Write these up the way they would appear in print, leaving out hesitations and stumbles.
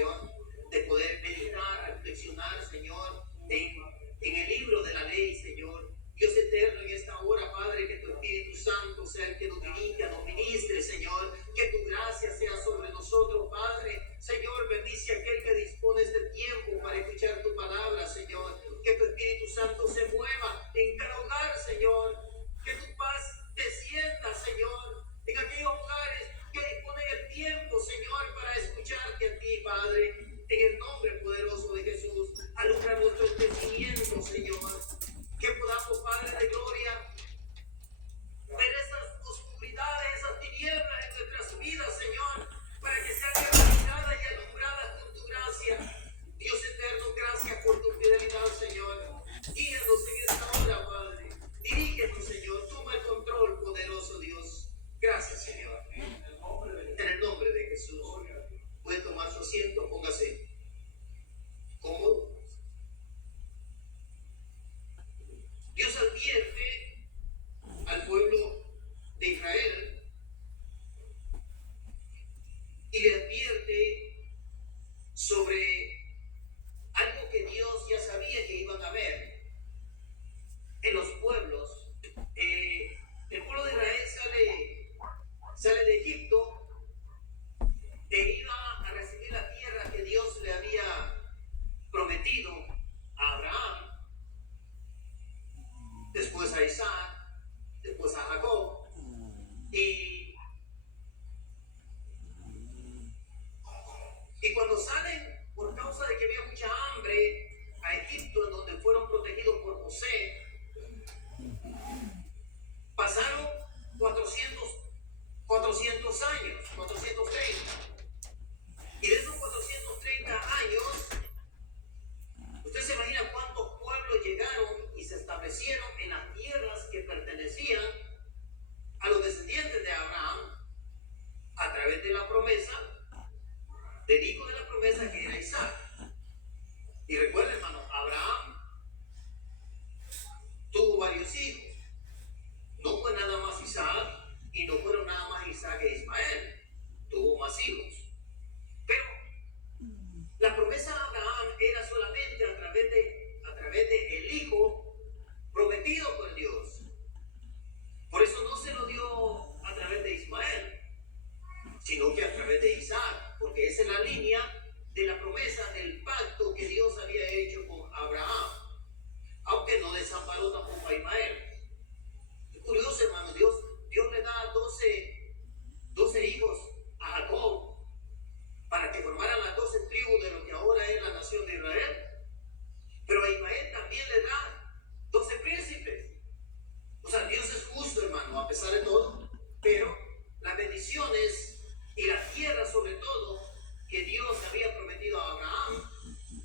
Señor, de poder meditar, reflexionar, Señor, en el libro de la ley, Señor. Dios eterno, en esta hora, Padre, que tu Espíritu Santo sea el que nos dirija, nos ministre, Señor, que tu gracia sea sobre nosotros, Padre. Señor, bendice a aquel que dispone este tiempo para escuchar tu palabra, Señor. Que tu Espíritu Santo se mueva en cada hogar, Señor. Que tu paz descienda, Señor, en aquellos hogares que disponen el tiempo, Señor, para escucharte a ti, Padre. En el nombre poderoso de Jesús, alumbra nuestro entendimiento, Señor. Que podamos, Padre de gloria, ver esas oscuridades, esas tinieblas en nuestras vidas, Señor, para que sean iluminadas y alumbradas con tu gracia. Dios eterno, gracias por tu fidelidad, Señor. Guíanos en esta hora, Padre. Dirígenos, Señor. Toma el control, poderoso Dios. Gracias, Señor. En el nombre de Jesús. Puede tomar su asiento, póngase cómodo. Dios advierte al pueblo de Israel y le advierte sobre algo que Dios ya sabía que iban a ver en los pueblos. El pueblo de Israel sale de Egipto e iba a recibir la tierra que Dios le había prometido a Abraham, después a Isaac, después a Jacob. Y cuando salen, por causa de que había mucha hambre, a Egipto, en donde fueron protegidos por José, pasaron 400 años, 430. Y de esos 430 años, usted se imagina cuántos pueblos llegaron y se establecieron en las tierras que pertenecían a los descendientes de Abraham a través de la promesa del hijo de la promesa, que era Isaac. Y recuerden, hermano, Abraham tuvo varios hijos. No fue nada más Isaac y no fueron nada más Isaac e Ismael. Tuvo más hijos. Pero la promesa de Abraham era solamente a través de el hijo prometido por Dios. Por eso no se lo dio a través de Ismael, sino que a través de Isaac, porque esa es la línea de la promesa del pacto que Dios había hecho con Abraham, aunque no desamparó tampoco a Ismael. Es curioso, hermano, Dios le da 12 hijos a Jacob para que formaran las 12 tribus de lo que ahora es la nación de Israel. Pero a Ismael también le da 12 príncipes. O sea, Dios es justo, hermano, a pesar de todo. Pero las bendiciones y la tierra, sobre todo, que Dios había prometido a Abraham,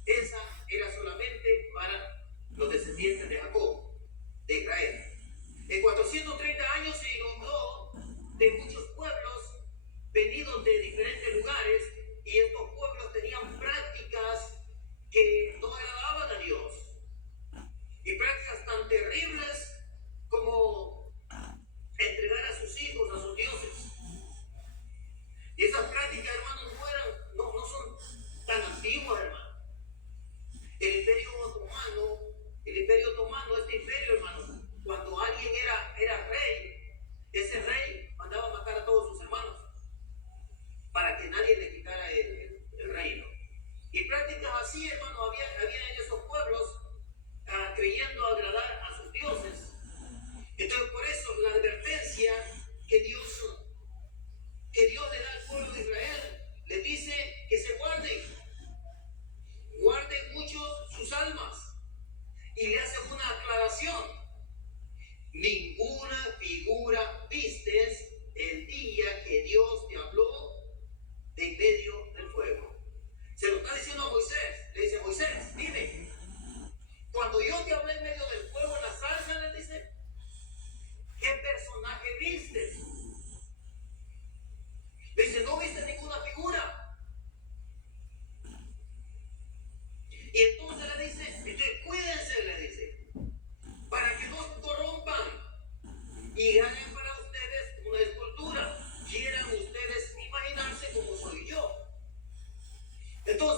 esa era solamente para los descendientes de Jacob, de Israel. En 430 años se inundó de muchos pueblos venidos de diferentes lugares, y estos pueblos tenían prácticas que no agradaban a Dios, y prácticas tan terribles como entregar a sus hijos a sus dioses. Y esas prácticas, hermanos, no son tan antiguas, hermano. El imperio otomano, este imperio, hermano, cuando alguien era rey, ese rey mandaba a matar a todos sus hermanos para que nadie le quitara el reino. Y prácticas así, hermano, había en esos pueblos, creyendo agradar a sus dioses. Entonces, por eso la advertencia que Dios le da al pueblo de Israel, le dice que se guarden mucho sus almas, y le hace una aclaración: ninguna figura vistes el día que Dios te habló de en medio del fuego. Se lo está diciendo a Moisés. Le dice: Moisés, dime, cuando yo te hablé en medio del fuego, en la zarza, le dice, ¿qué personaje vistes? Le dice: no viste ninguna figura. Y entonces le dice: cuídense, le dice, para que no se corrompan y hagan para ustedes una escultura. Quieran ustedes imaginarse cómo soy yo. Entonces,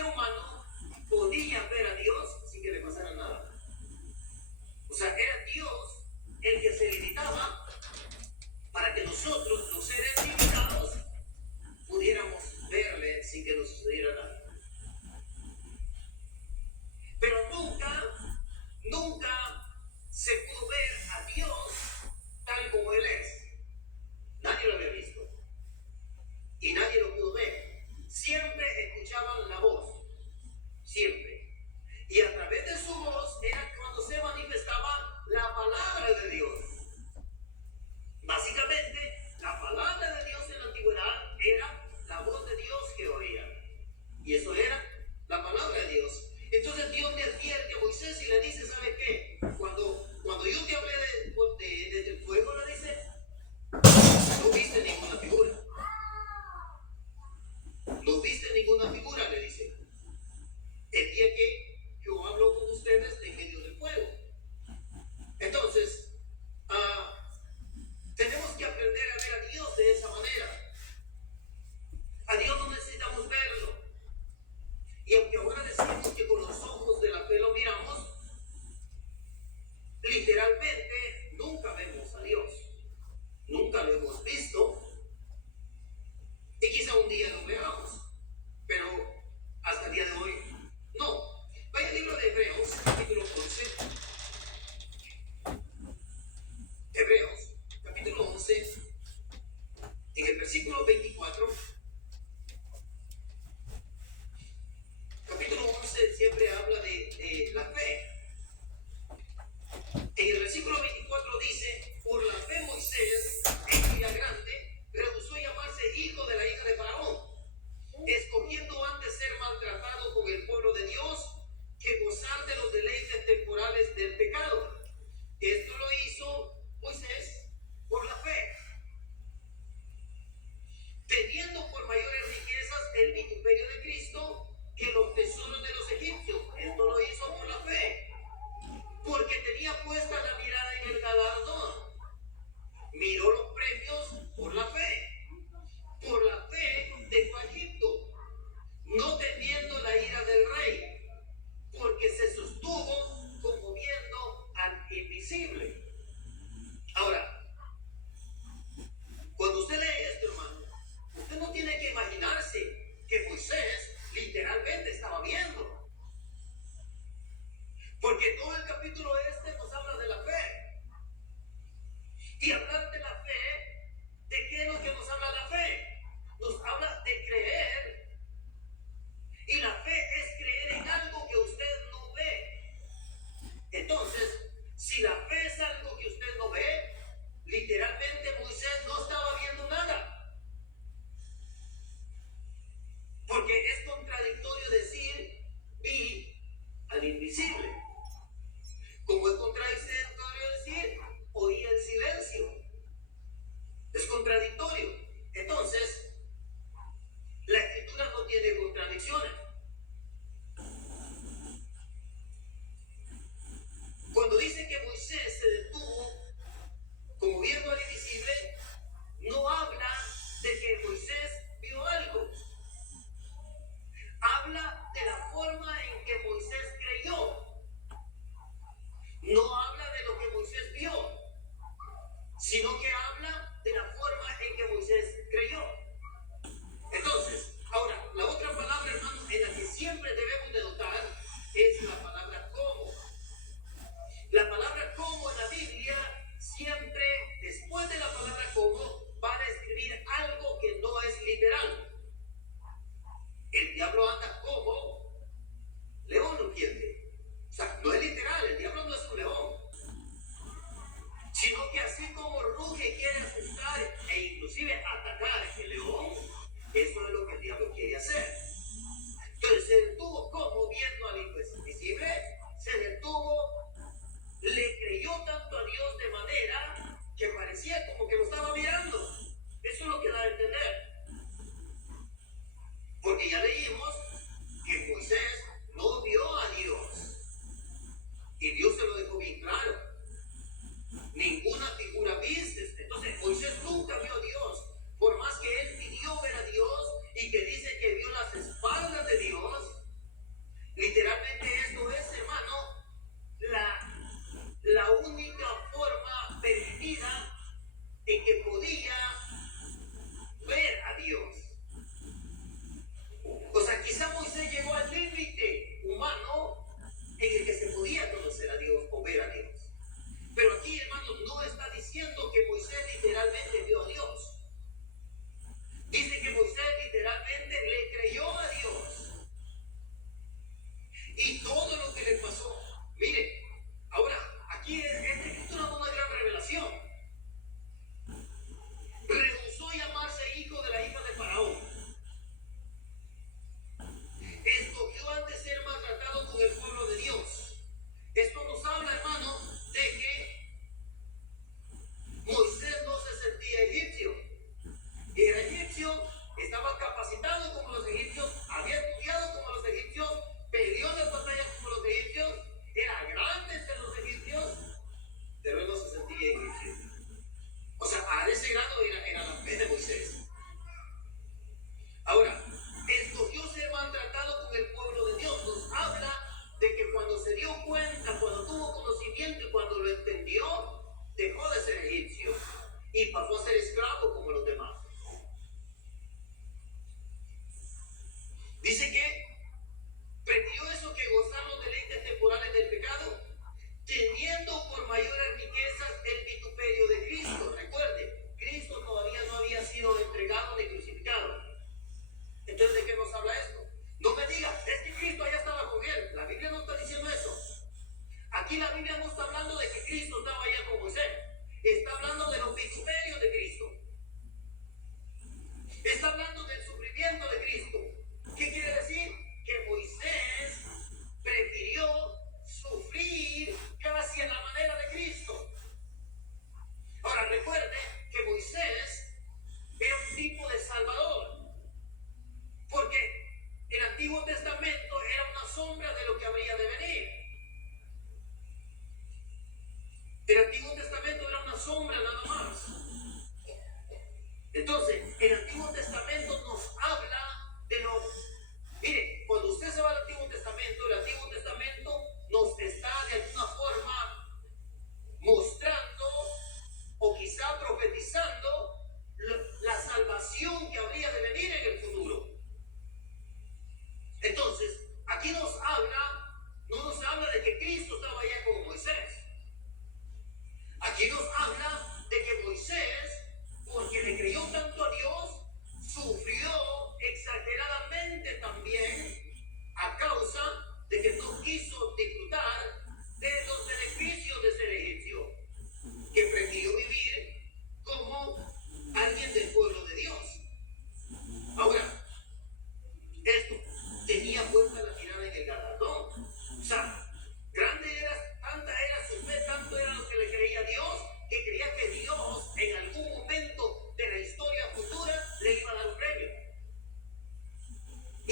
ser humano podía ver a Dios sin que le pasara nada. O sea, era Dios el que se limitaba para que nosotros, los seres limitados, pudiéramos verle sin que nos sucediera nada. Pero nunca se pudo ver a Dios tal como Él es. Nadie lo había visto y nadie lo pudo ver. Siempre escuchaban la voz, siempre. Y a través de su voz era cuando se manifestaba la palabra de Dios. Básicamente, la palabra de Dios en la antigüedad era la voz de Dios que oía. Y eso era la palabra de Dios. Entonces Dios le advierte a Moisés y le dice, ¿sabe qué? Cuando yo te hablé del fuego, le dice, no viste ninguna figura. No viste ninguna figura, le dice. El día que yo hablo con ustedes en medio del fuego. Entonces, tenemos que aprender a ver a Dios de esa manera. A Dios no necesitamos verlo. Y aunque ahora decimos que con los ojos de la fe lo miramos, literalmente nunca vemos a Dios. Nunca lo hemos visto. Y quizá un día lo veamos. Pero hasta el día de hoy, no. Vaya al libro de Hebreos, capítulo 11. Hebreos, capítulo 11, en el versículo 24. Capítulo 11 siempre habla de la fe. En el versículo 24 dice, por la fe Moisés, en ya grande, rehusó llamarse hijo de la hija de Faraón, escogiendo antes ser maltratado con el pueblo de Dios que gozar de los deleites temporales del pecado. Esto lo hizo Moisés por la fe, teniendo por mayores riquezas el vituperio de Cristo que los tesoros de los egipcios. Esto lo hizo por la fe, porque tenía puesta la mirada en el galardón. Miró los premios por la fe. Por la fe dejó a Egipto, no temiendo la ira del rey, porque se sostuvo como viendo al invisible. Ahora, cuando usted lee esto, hermano, usted no tiene que imaginarse que Moisés literalmente estaba viendo. Porque todo el capítulo nos habla de la fe. Y hablar de la fe, ¿de qué es lo que nos habla la fe? Nos habla de creer. Y la fe es creer en algo que usted no ve. Entonces, si la fe es algo que usted no ve, literalmente Moisés no estaba viendo nada. Porque es contradictorio decir, vi al invisible. Como es contradictorio decir, oí el silencio. Es contradictorio. Entonces, la escritura no tiene contradicciones. Cuando dice que Moisés se detuvo como viendo al invisible, no habla de que Moisés vio algo. Habla de la forma en que Moisés creyó. No habla de lo que Moisés vio, sino que habla de la forma en que Moisés creyó. Entonces, ahora, la otra palabra, hermano, en la que siempre debemos de notar es la palabra como. La palabra como en la Biblia siempre, después de la palabra como, va a describir algo que no es literal. El diablo anda como león rugiente. O sea, no es literal, el diablo no es un león. Sino que así como ruge, quiere asustar e inclusive atacar el león, eso es lo que el diablo quiere hacer. Entonces se detuvo como viendo al invisible, se detuvo, le creyó tanto a Dios de manera que parecía como que lo estaba mirando. Eso es lo que da a entender. Porque ya leímos que Moisés no vio a Dios. Y Dios se lo dejó bien claro. Ninguna figura vistes. Entonces Moisés nunca vio a Dios. Por más que él pidió ver a Dios y que dice que vio las espaldas de Dios,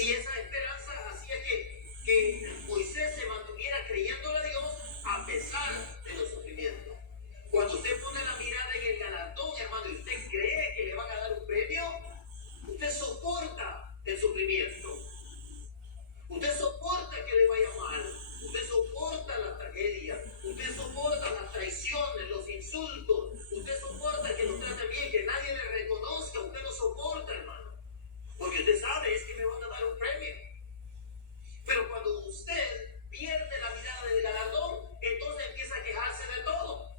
Y esa esperanza hacía que Moisés se mantuviera creyéndole a Dios a pesar de los sufrimientos. Cuando usted pone la mirada en el galardón, hermano, y usted cree que le van a dar un premio, usted soporta el sufrimiento. Usted soporta que le vaya mal. Usted soporta la tragedia. Usted soporta las traiciones, los insultos. Usted soporta que lo trate bien, que nadie le reconozca. Usted lo soporta, hermano. Porque usted sabe, es que me van a dar un premio. Pero cuando usted pierde la mirada del galardón, entonces empieza a quejarse de todo.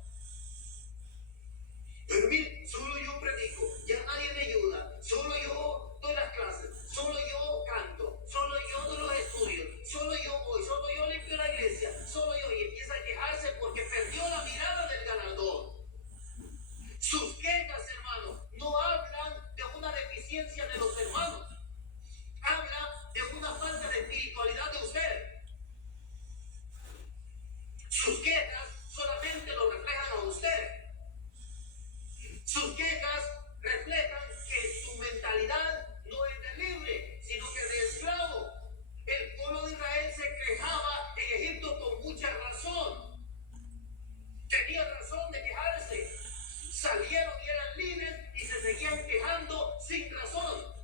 Pero mire, solo yo predico, ya nadie me ayuda, solo yo doy las clases, solo yo canto, solo yo doy los estudios, solo yo voy, solo yo limpio la iglesia, solo yo, y empieza a quejarse porque perdió la mirada del galardón. Sus quejas, hermanos, no hablan de una deficiencia de los hermanos, habla de una falta de espiritualidad de usted. Sus quejas solamente lo reflejan a usted. Sus quejas reflejan que su mentalidad no es de libre, sino que de esclavo. El pueblo de Israel se quejaba en Egipto con mucha razón. Tenía razón de quejarse. Salieron y eran libres y se seguían quejando sin razón.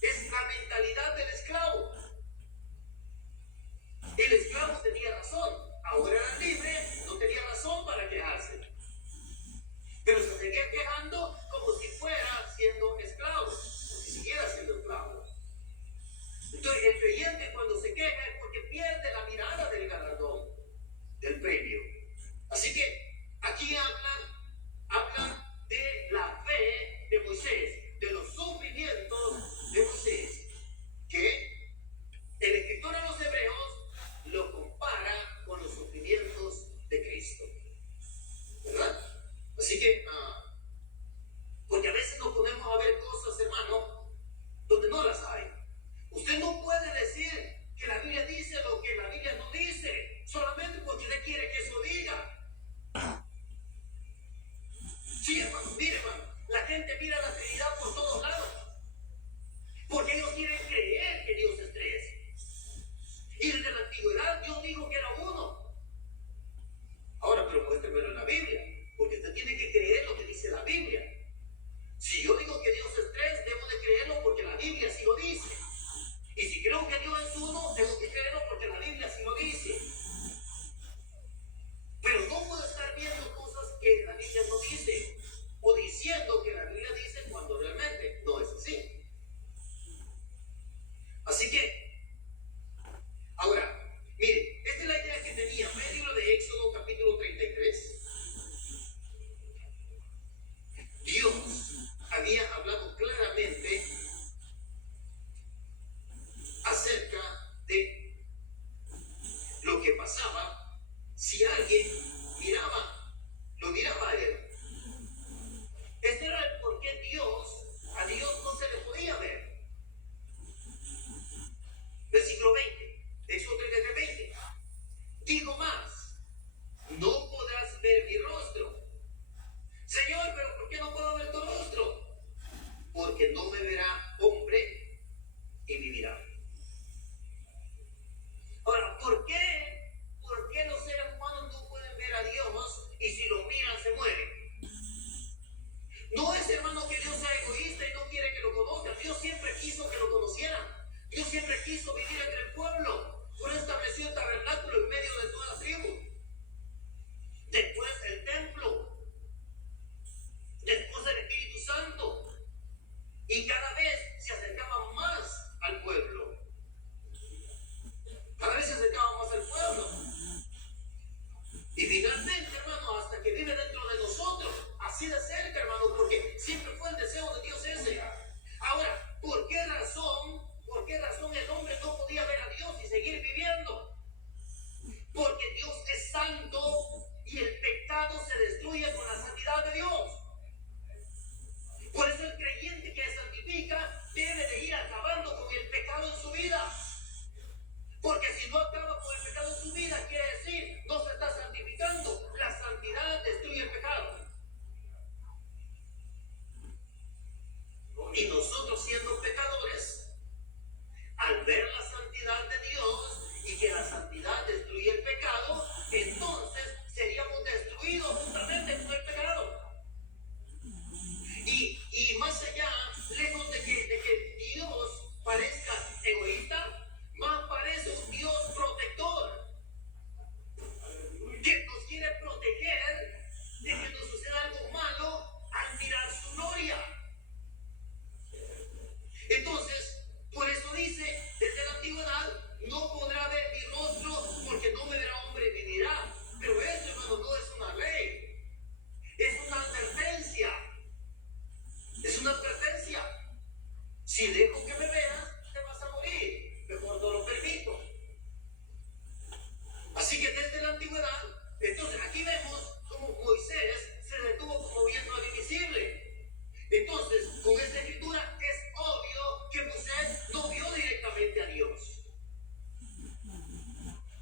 Es la mentalidad del esclavo. El esclavo tenía razón. Ahora era libre, no tenía razón para quejarse. Pero se seguía quejando como si fuera siendo esclavo, como si siguiera siendo esclavo. Entonces, el creyente cuando se queja es porque pierde la mirada del galardón, del premio. Así que aquí habla de la fe de Moisés, de los sufrimientos de Moisés, que el escritor a los hebreos lo compara con los sufrimientos de Cristo. ¿Verdad? Así que, porque a veces nos ponemos a ver cosas, hermano, donde no las hay. Usted no puede decir que la Biblia dice lo que la Biblia no dice, solamente porque usted quiere que eso diga. Sí, hermano, mire, hermano, la gente mira la Trinidad por todos lados, porque ellos quieren creer que Dios es tres. Y desde la antigüedad Dios dijo que era uno. Ahora, pero muéstremelo en la Biblia, porque usted tiene que creer lo que dice la Biblia. Si yo digo que Dios es tres, debo de creerlo porque la Biblia sí lo dice. Y si creo que Dios es uno, tengo que creerlo porque la Biblia sí lo dice. Pero no puedo estar viendo cosas que la Biblia no dice, o diciendo que la Biblia dice cuando realmente no es así. Así que, ahora, mire, esta es la idea que tenía en el libro de Éxodo capítulo 33. Dios había hablado claramente acerca de lo que pasaba si alguien lo miraba a él. Este era el por qué a Dios no se le podía ver. Versículo 20, Éxodo 33:20. Digo más, no podrás ver mi rostro. Señor, pero ¿por qué no puedo ver tu rostro? Porque no me verá hombre y vivirá. Ahora, ¿por qué los seres humanos no pueden ver a Dios y si lo miran se mueren? No es, hermano, que Dios sea egoísta y no quiere que lo conozcan. Dios siempre quiso que lo conocieran. Dios siempre quiso vivir entre el pueblo. Por eso estableció el tabernáculo en medio de toda la tribu. Después el templo. Después el Espíritu Santo. Y cada vez se acercaban más al pueblo. Cada vez se acercaban más al pueblo. Y finalmente, hermano, hasta que vive dentro de nosotros, así de cerca, hermano, porque siempre fue el deseo de Dios ese. Ahora, ¿por qué razón el hombre no podía ver a Dios y seguir viviendo? al ver la santidad de Dios y que la santidad destruye el pecado, entonces seríamos destruidos justamente con el pecado. Y más allá, lejos de que Dios parezca egoísta, más parece un Dios protector, que nos quiere proteger de que nos suceda algo malo al mirar su gloria. Entonces, por eso dice, desde la antigüedad, no podrá ver mi rostro, porque no me verá hombre y vivirá. Pero esto, hermano, no es una ley, es una advertencia. Es una advertencia. Si dejo que me veas, te vas a morir. Mejor no lo permito. Así que desde la antigüedad, entonces aquí vemos cómo Moisés se detuvo como viendo al invisible. Entonces, con esta escritura es obvio que Moisés no vio directamente a Dios.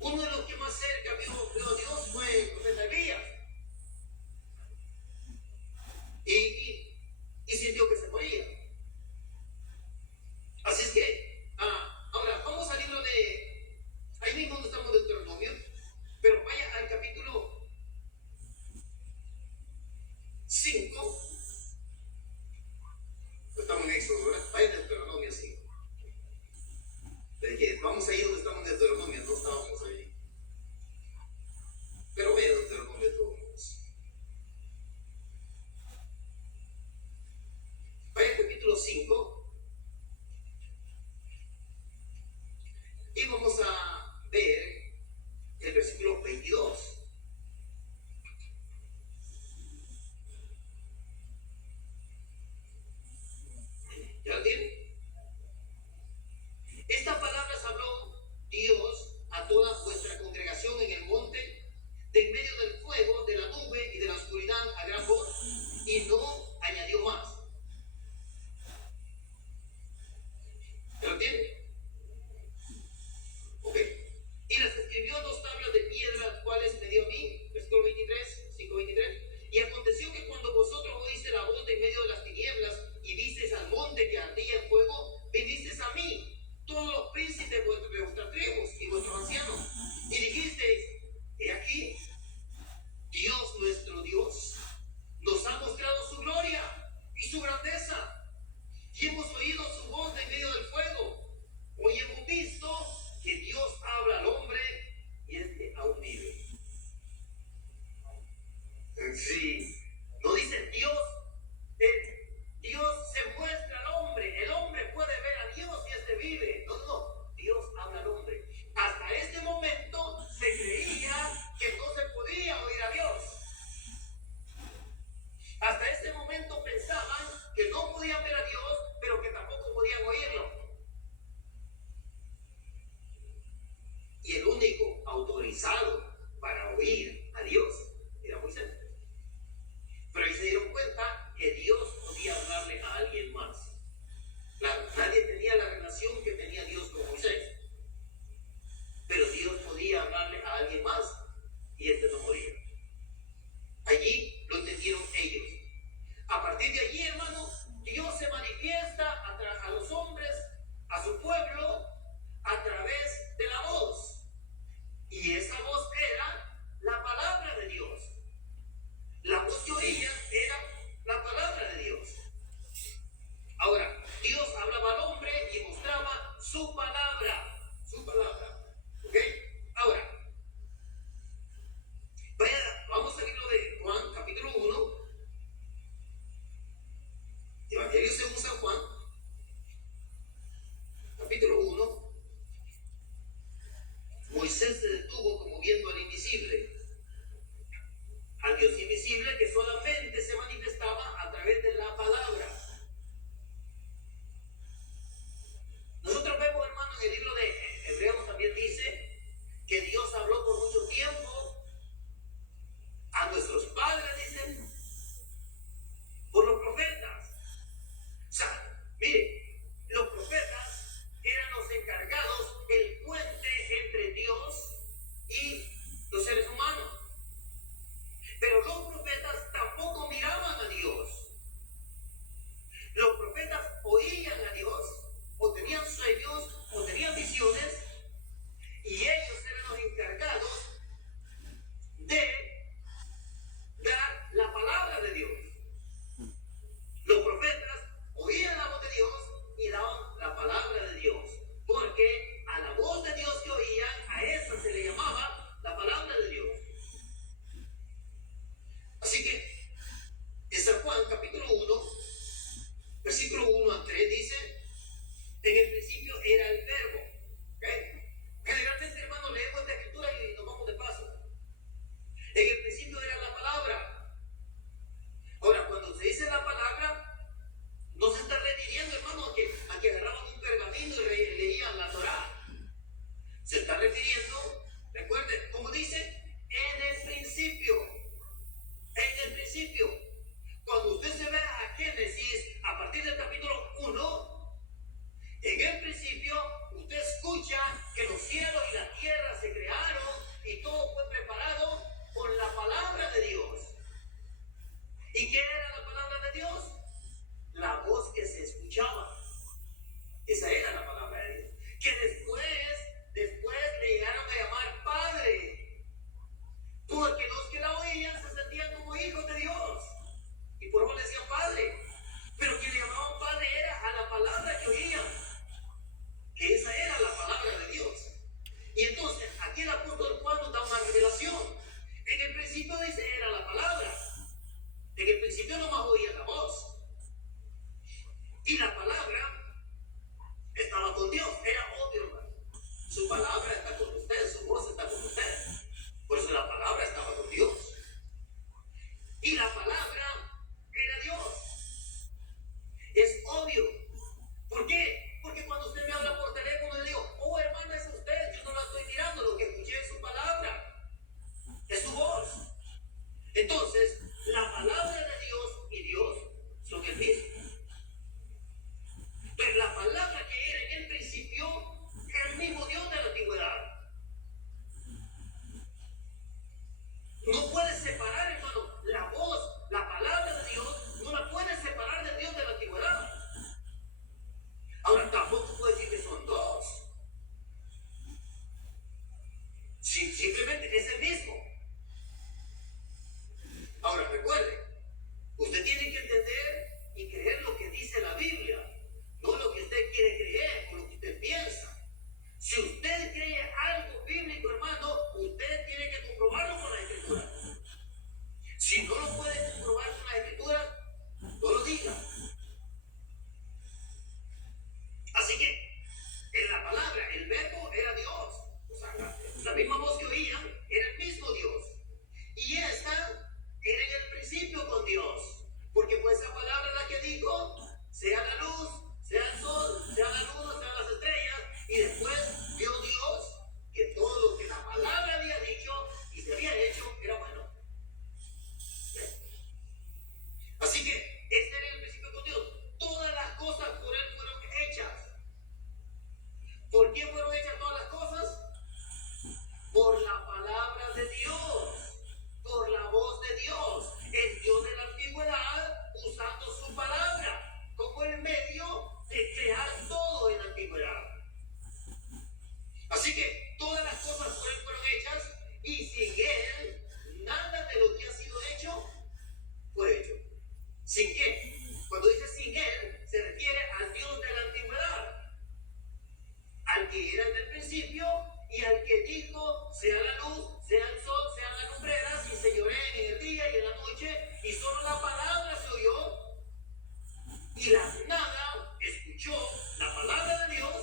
Uno de los que más cerca vio a Dios fue el profeta Elías. Y sintió que se moría. Así es que, ahora vamos al libro de, ahí mismo no estamos en Deuteronomio, pero vaya al capítulo 5, estamos en Éxodo, ¿verdad? Vaya a Deuteronomio 5. Vamos ahí donde estamos en Deuteronomio, no estábamos ahí. Pero vaya a Deuteronomio de todos modos. Vaya al capítulo 5. Y vamos a ver el versículo 22. ¿Ya lo tienen? Estas palabras habló Dios a toda vuestra congregación en el monte, de en medio del fuego, de la nube y de la oscuridad a gran voz, y no añadió más. ¿Ya lo tienen? Ok. Y las escribió en 2 tablas de piedra, las cuales me dio a mí, versículo 23, 5:23. Y aconteció que cuando vosotros oíste la voz de en medio de las tinieblas y visteis al monte que ardía en fuego, vinisteis a mí, todos los príncipes de vuestras tribus y vuestros ancianos, y dijisteis: he aquí, Dios nuestro Dios nos ha mostrado su gloria y su grandeza, y hemos oído su voz de en medio del fuego. Hoy hemos visto que Dios habla al hombre y este aún vive. Sí, no dice Dios, Dios se muestra al hombre, el hombre puede ver a Dios y este vive. No, Dios habla al hombre. Hasta este momento se creía que no se podía oír a Dios. Hasta este momento pensaban que no podían ver a Dios, pero que tampoco podían oírlo. Y el único autorizado para oír a Dios era Moisés. Pero ahí se dieron cuenta que Dios podía hablarle a alguien más. Claro, nadie tenía la relación que tenía Dios con Moisés. Pero Dios podía hablarle a alguien más y este no moría. Allí lo entendieron ellos. A partir de allí, hermano, Dios se manifiesta a los hombres, a su pueblo, a través de la voz. Y esa voz era la palabra de Dios. La voz que oían era la palabra de Dios. Ahora, Dios hablaba al hombre y mostraba su palabra. Su palabra. ¿Ok? Ahora, vamos al libro de Juan, capítulo 1. Evangelio según San Juan, capítulo 1. Moisés se detuvo como viendo al invisible, al Dios invisible que solamente se manifestaba a través de la palabra. Nosotros vemos, hermano, en el libro de Hebreos también dice que Dios habló por mucho tiempo a nuestros padres, dicen, por los profetas. O sea, mire, los profetas eran los encargados, el puente entre Dios y palabra está con usted, su voz está con usted. Por eso la palabra estaba con Dios. Y la palabra era Dios. Es obvio. ¿Por qué? Porque cuando usted me habla por teléfono, le digo, oh hermana, es usted, yo no la estoy mirando, lo que escuché es su palabra, es su voz. Entonces, la palabra de Dios y Dios son el mismo. Pero la palabra que era en el principio era el mismo Dios de la antigüedad. No puedes separar, hermano, la voz, la palabra de Dios, no la puedes separar del Dios de la antigüedad. Ahora, tampoco puedes decir que son dos. Sí, simplemente es el mismo. Ahora, recuerde, usted tiene que entender y creer lo que dice la Biblia, no lo que usted quiere creer o lo que usted piensa. Si usted cree algo bíblico, hermano, usted tiene que comprobarlo con la Escritura. Si no lo puede comprobar con la Escritura, no lo diga. Así que, en la palabra, el verbo era Dios. O sea, la misma voz que oían era el mismo Dios. Y esta era en el principio con Dios. Porque fue esa palabra la que dijo, sea la luz, sea el sol, sea la luna, sean las estrellas. Y después vio Dios que todo lo que la palabra había dicho y se había hecho era bueno. Así que este era el principio con Dios. Todas las cosas por Él fueron hechas. ¿Por quién fueron hechas todas las cosas? Por la palabra de Dios, por la voz de Dios, el Dios de la antigüedad usando su palabra como el medio de crear todo en la antigüedad. Así que todas las cosas por Él fueron hechas y sin Él nada de lo que ha sido hecho fue hecho. ¿Sin qué? Cuando dice sin Él se refiere al Dios de la antigüedad, al que era desde el principio y al que dijo sea la luz, sea el sol, sean las lumbreras y se lloreen en el día y en la noche y solo la palabra se oyó y la nada escuchó la palabra de Dios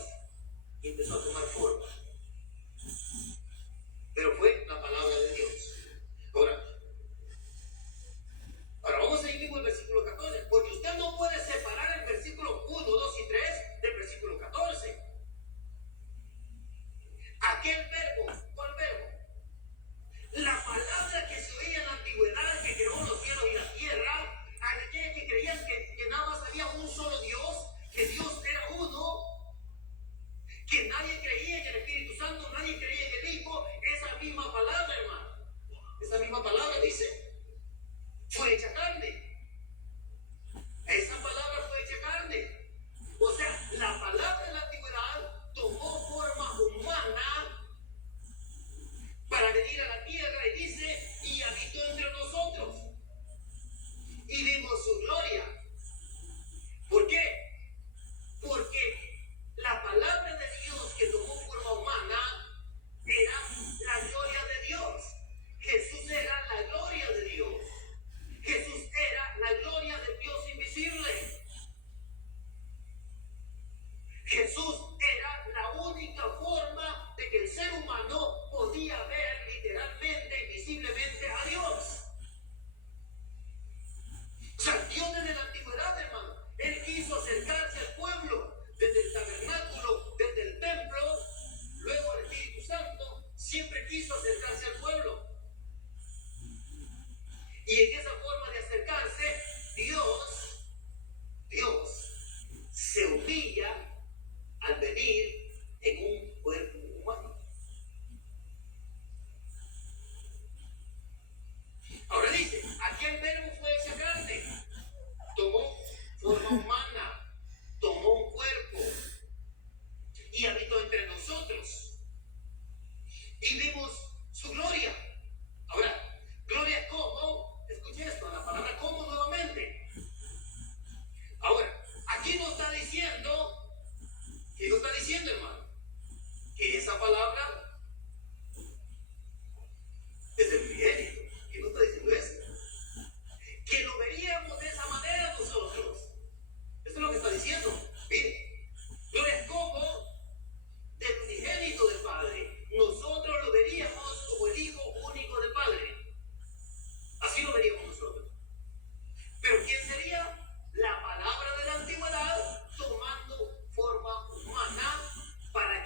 y empezó a tomar forma. Pero fue la palabra de Dios. Ahora vamos a ir con el versículo 14, porque usted no puede separar el versículo 1, 2 y 3 del versículo 14. Aquel verbo, ¿cuál verbo? La palabra que se oía en la antigüedad, que creó los cielos y la tierra, aquellos que creían que nada más había un solo Dios, que Dios era uno, que nadie creía en el Espíritu Santo, nadie creía en el Hijo, esa misma palabra, hermano, esa misma palabra dice, fue hecha carne. Esa palabra fue hecha carne. O sea, la palabra de la antigüedad tomó forma humana para venir a la tierra y dice, y habitó entre nosotros. Y vimos su gloria. ¿Por qué? Porque la palabra de Dios que tomó forma humana era la gloria de Dios. Jesús era la gloria de Dios. Jesús era la gloria del Dios invisible. Jesús era la única forma de que el ser humano podía ver literalmente y visiblemente a Dios. O sea, Dios desde la antigüedad, hermano, Él quiso acercarse al pueblo desde el tabernáculo, desde el templo, luego el Espíritu Santo, siempre quiso acercarse al pueblo. Y en esa forma de acercarse, Dios se humilla al venir en un cuerpo humano.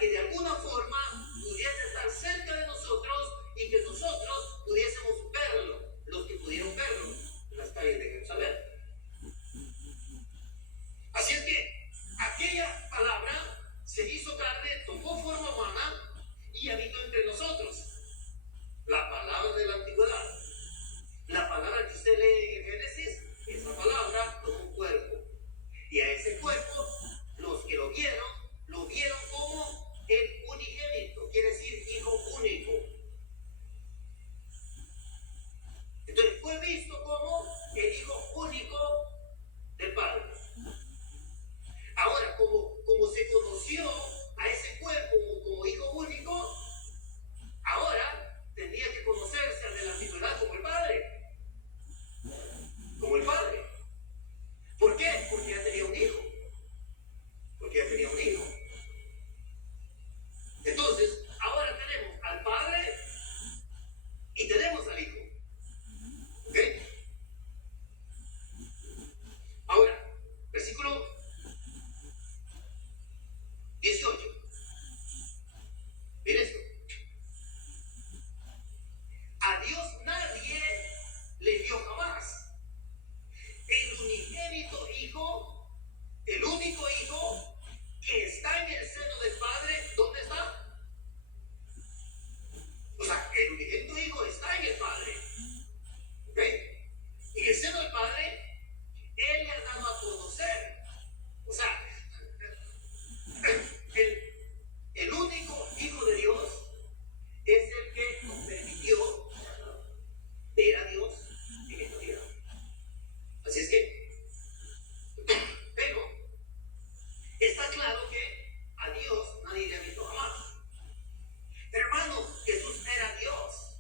que de alguna forma pudiese estar cerca de nosotros y que nosotros pudiésemos verlo, los que pudieron verlo en las calles de Jerusalén. Así es que aquella palabra se hizo carne, tomó forma humana y habitó entre nosotros. La palabra de la antigüedad, la palabra que usted lee en Génesis, esa palabra tomó un cuerpo. Y a ese cuerpo, los que lo vieron como el unigénito, quiere decir hijo único. Entonces fue visto como el hijo único del Padre. Ahora, como se conoció a ese cuerpo como hijo único, ahora tendría que conocerse al de la antigüedad como el Padre. Como el Padre. ¿Por qué? Porque ya tenía un hijo. Entonces, ahora tenemos al Padre y tenemos al Hijo. ¿Ok? Ahora, versículo 18. Miren esto. A Dios nadie le dio jamás. El unigénito Hijo, el único Hijo que está en el seno del Padre, ¿dónde está? O sea, el unigénito Hijo está en el Padre. ¿Ok? En el seno del Padre, Él le ha dado a conocer. O sea, el único Hijo de Dios es el que nos permitió ver a Dios en esta tierra. Así es que, pero está claro que a Dios nadie le ha visto jamás. Hermano, Jesús era Dios.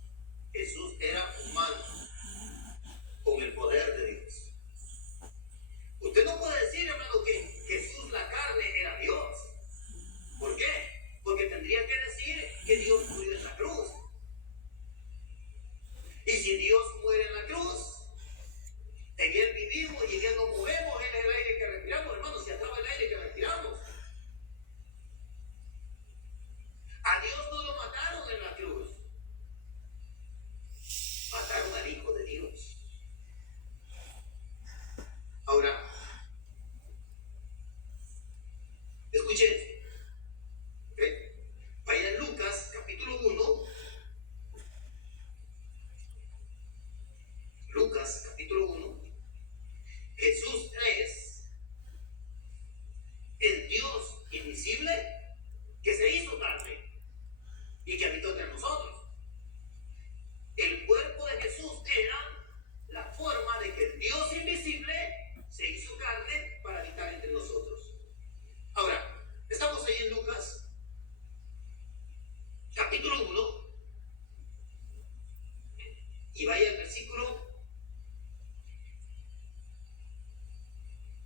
Jesús era humano, con el poder de Dios. Usted no puede decir, hermano, que Jesús la carne era Dios. ¿Por qué? Porque tendría que decir que Dios murió en la cruz. Y si Dios muere en la cruz, en Él vivimos y en Él nos movemos, Él es el aire que respiramos, hermano, se acaba el aire que respiramos. A Dios no lo mataron en la cruz. Mataron al Hijo de Dios. Ahora, escuche esto. ¿Okay? Vaya a Lucas, capítulo 1. Lucas, capítulo 1. Jesús es el Dios invisible que se hizo carne y que habitó entre nosotros. El cuerpo de Jesús era la forma de que el Dios invisible se hizo carne para habitar entre nosotros. Ahora, estamos ahí en Lucas, capítulo 1, y vaya al versículo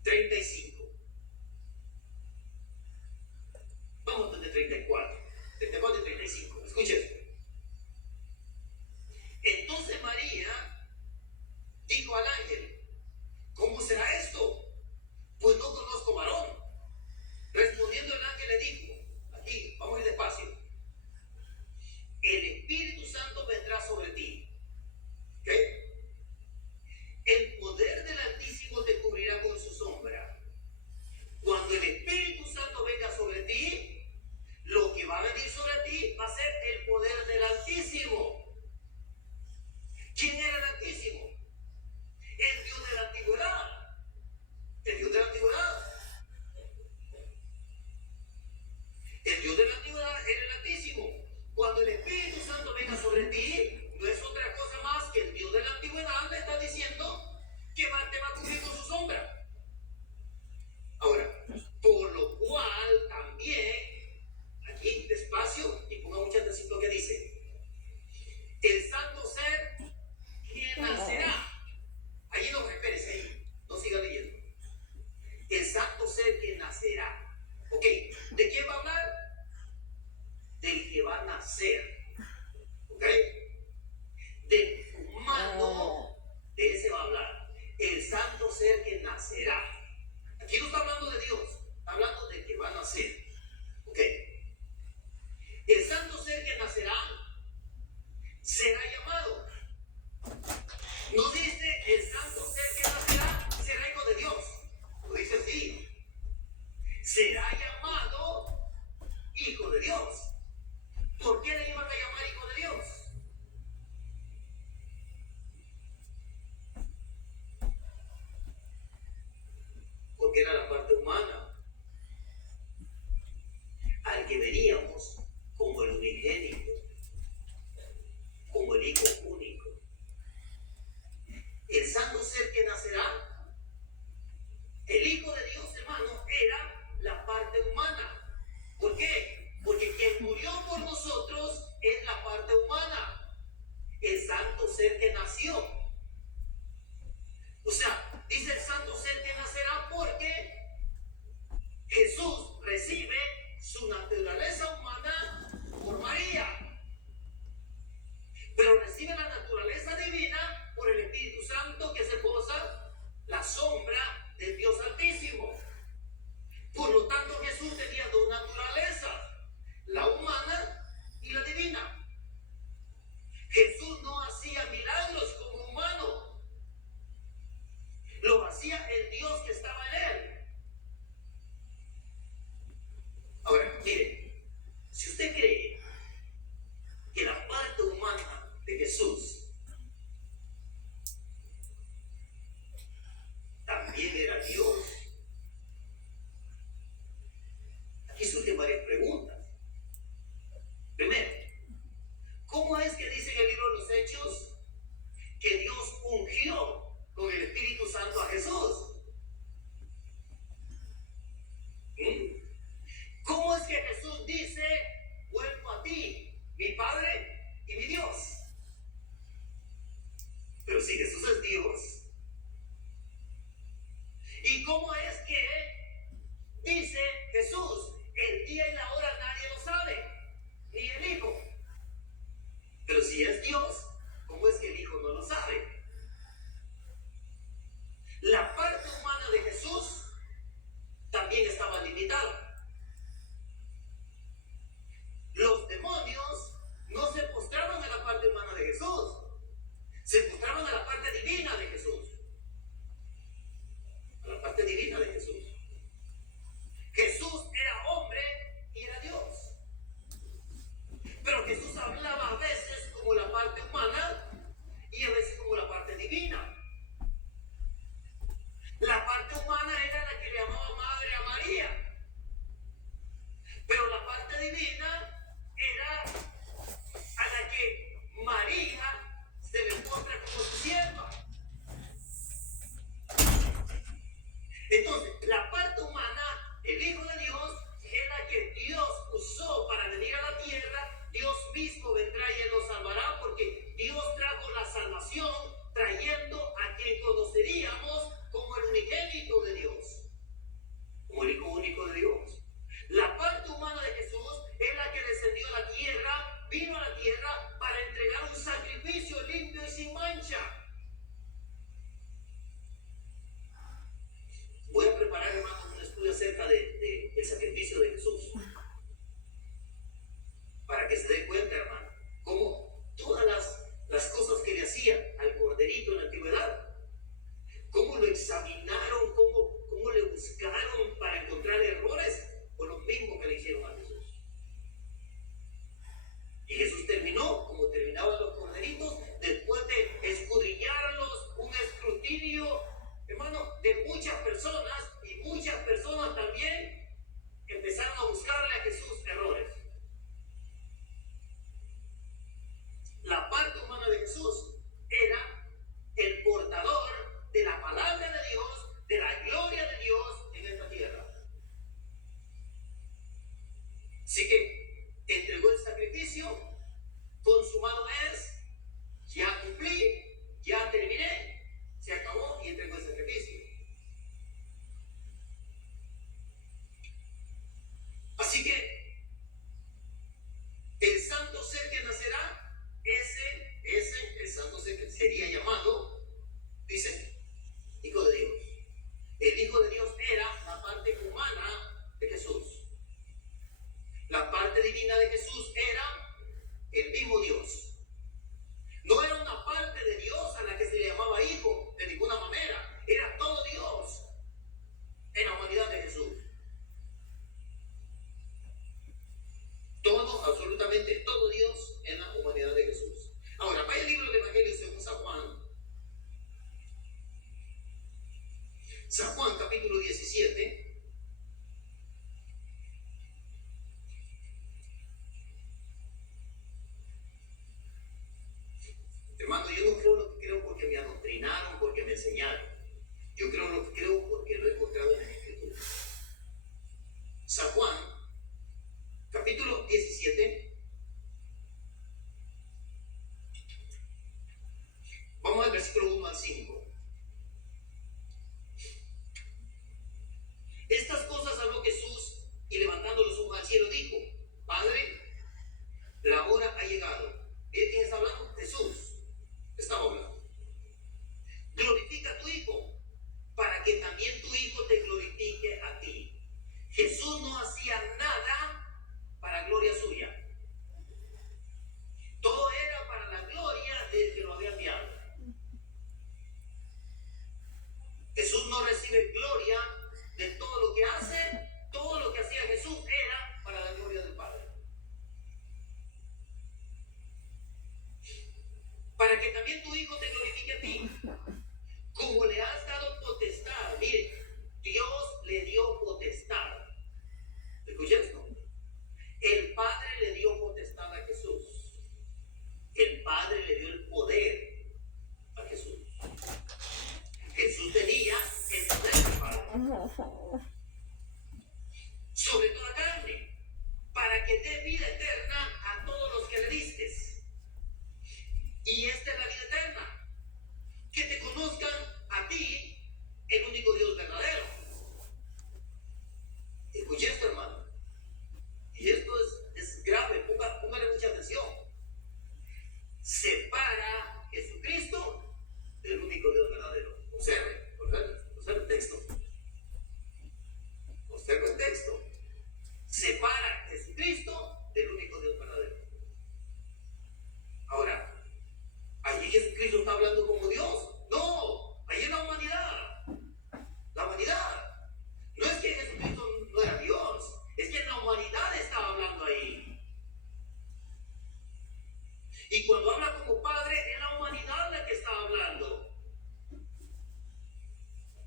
35. Vamos desde 34. 34 y 35. Escuchen. Entonces María dijo al ángel: ¿cómo será esto? Pues no conozco varón. Respondiendo el ángel le dijo, aquí, vamos a ir despacio: el Espíritu Santo vendrá sobre ti. ¿Ok? El poder del Altísimo te cubrirá con su sombra. Cuando el Espíritu Santo venga sobre ti, lo que va a venir sobre ti va a ser el poder del Altísimo. ¿Quién era el Altísimo? El Dios de la antigüedad. El Dios de la antigüedad. El Dios de la antigüedad era el Altísimo. Cuando el Espíritu Santo venga sobre ti, no es otra cosa más que el Dios de la antigüedad le está diciendo que te va a cubrir con su sombra. Ahora, por lo cual también, aquí despacio y ponga mucha atención lo que dice: ¿Por qué le iban a llamar hijo de Dios? Porque era la parte humana, al que veríamos como el unigénito, como el hijo único. El santo ser que nacerá, el hijo de Dios, hermano, era la parte humana. ¿Por qué? Porque quien murió por nosotros es la parte humana, el santo ser que nació. O sea, dice el santo ser que nacerá porque Jesús recibe su naturaleza humana por María, pero recibe la naturaleza divina por el Espíritu Santo, que se posa la sombra del Dios Altísimo. Por lo tanto, Jesús tenía dos naturalezas, la humana y la divina. Jesús no hacía milagros como humano, lo hacía el Dios que estaba en él. Ahora, mire, si usted cree que la parte humana de Jesús también era Dios, aquí surgen varias preguntas. Primero, ¿cómo es que dice en el libro de los Hechos que Dios ungió con el Espíritu Santo a Jesús? ¿Cómo es que Jesús dice, vuelvo a ti, mi Padre y mi Dios? Pero si Jesús es Dios, ¿y cómo es que dice Jesús, el día y la hora nadie lo sabe, ni el Hijo? Pero si es Dios, ¿cómo es que el Hijo no lo sabe? La parte humana de Jesús también estaba limitada. Los demonios no se postraban a la parte humana de Jesús, se postraban a la parte divina de Jesús. A la parte divina de Jesús. Jesús era hombre y era Dios. Pero Jesús hablaba a veces como la parte humana y a veces como la parte divina. La parte humana era la que le llamaba madre a María, pero la parte divina era a la que María se le postra como su sierva. Entonces, la parte humana, el Hijo de Dios, es la que Dios usó para venir a la tierra. Dios mismo vendrá y Él nos salvará, porque Dios trajo la salvación trayendo a quien conoceríamos como el unigénito de Dios, como el Hijo único de Dios. La parte humana de Jesús es la que descendió a la tierra, vino a la tierra para entregar un sacrificio limpio y sin mancha. Voy a preparar, hermanos, un estudio acerca del sacrificio de Jesús, para que se den cuenta, hermano, cómo todas las cosas que le hacían al corderito en la antigüedad, cómo lo examinaron, cómo le buscaron para encontrar errores, por lo mismo que le hicieron a Jesús. Y Jesús terminó como terminaban los corderitos, después de escudriñarlos, un escrutinio, hermano, de muchas personas, y muchas personas también empezaron a buscarle a Jesús errores. La parte humana de Jesús era el portador de la palabra de Dios, de la gloria de Dios en esta tierra. Así que entregó el sacrificio, consumado es, ya cumplí, ya terminé, se acabó y entregó el sacrificio. Así que el santo ser que nacerá, el santo ser que sería llamado, dice, Hijo de Dios. El Hijo de Dios era la parte humana de Jesús. La parte divina de Jesús era el mismo Dios. No era una parte de Dios a la que se le llamaba hijo, de ninguna manera. Era todo Dios en la humanidad de Jesús. Todo, absolutamente todo doctrinaron, porque me enseñaron. Yo creo lo que creo porque lo he encontrado en la Escritura. San Juan, capítulo 17. Vamos al versículo 1 al 5. Estas cosas habló Jesús y levantando los ojos al cielo dijo: Padre, la hora ha llegado. ¿Quién está hablando? Jesús estaba hablando. Glorifica a tu Hijo, para que también tu Hijo te glorifique a ti. Jesús no hacía nada para gloria suya. Todo era para la gloria del que lo había enviado. Jesús no recibe gloria de todo lo que hace. Todo lo que hacía Jesús era para la gloria del Padre. Para que también tu Hijo te glorifique a ti. Como le has dado potestad. Mire, Dios le dio potestad. ¿Escucha esto? El Padre le dio potestad a Jesús. El Padre le dio el poder a Jesús. Jesús tenía el poder del Padre sobre toda carne, para que dé vida eterna a todos los que le diste. Y esta es la vida eterna, que te conozcan a ti, el único Dios verdadero. Escuché esto, hermano. Y esto es grave, póngale mucha atención. Separa Jesucristo del único Dios verdadero. Observe el texto. Observe el texto. Separa Jesucristo del único Dios verdadero. Ahora, ¿allí Jesucristo está hablando como Dios? No, allí es la humanidad. La humanidad. No es que Jesucristo no era Dios, es que la humanidad estaba hablando ahí. Y cuando habla como Padre, es la humanidad la que está hablando.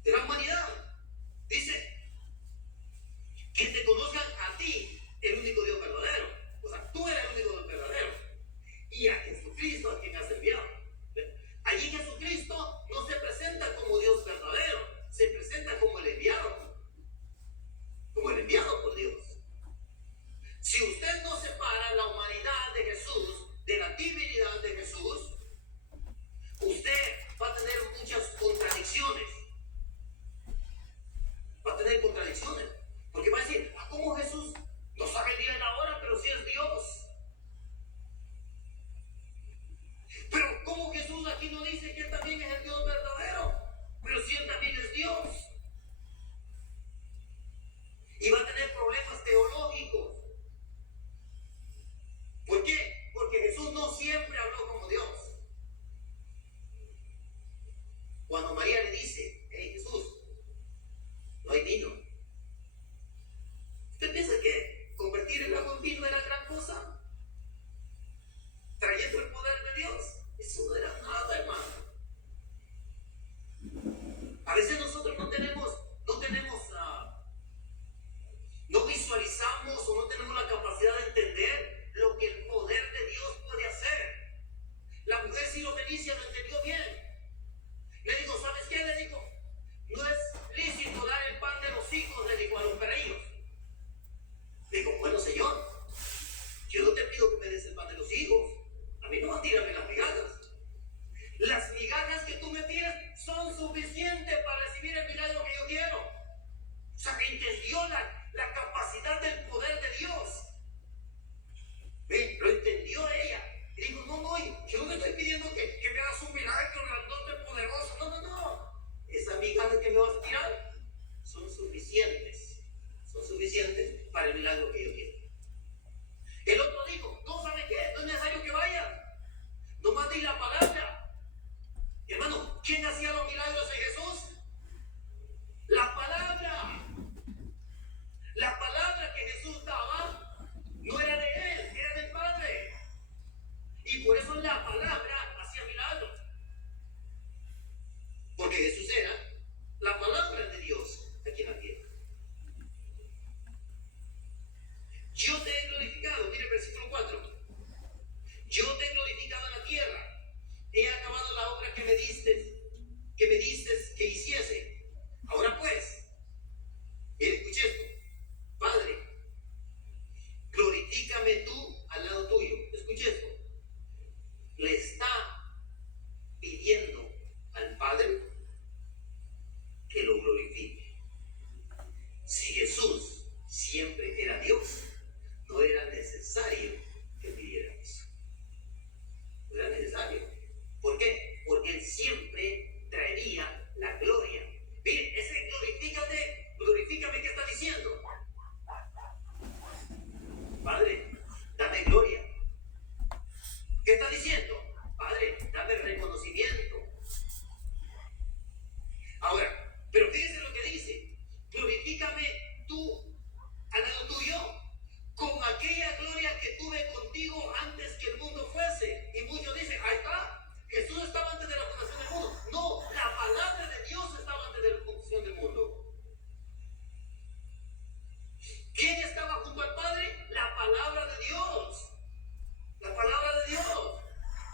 De la humanidad. Dice que te conozcan a ti, el único Dios verdadero. O sea, tú eres el único Dios verdadero. Y a Jesucristo, a quien has enviado. Allí Jesucristo no se presenta como Dios verdadero, se presenta como el enviado. Como el enviado por Dios. Si usted no separa la humanidad de Jesús de la divinidad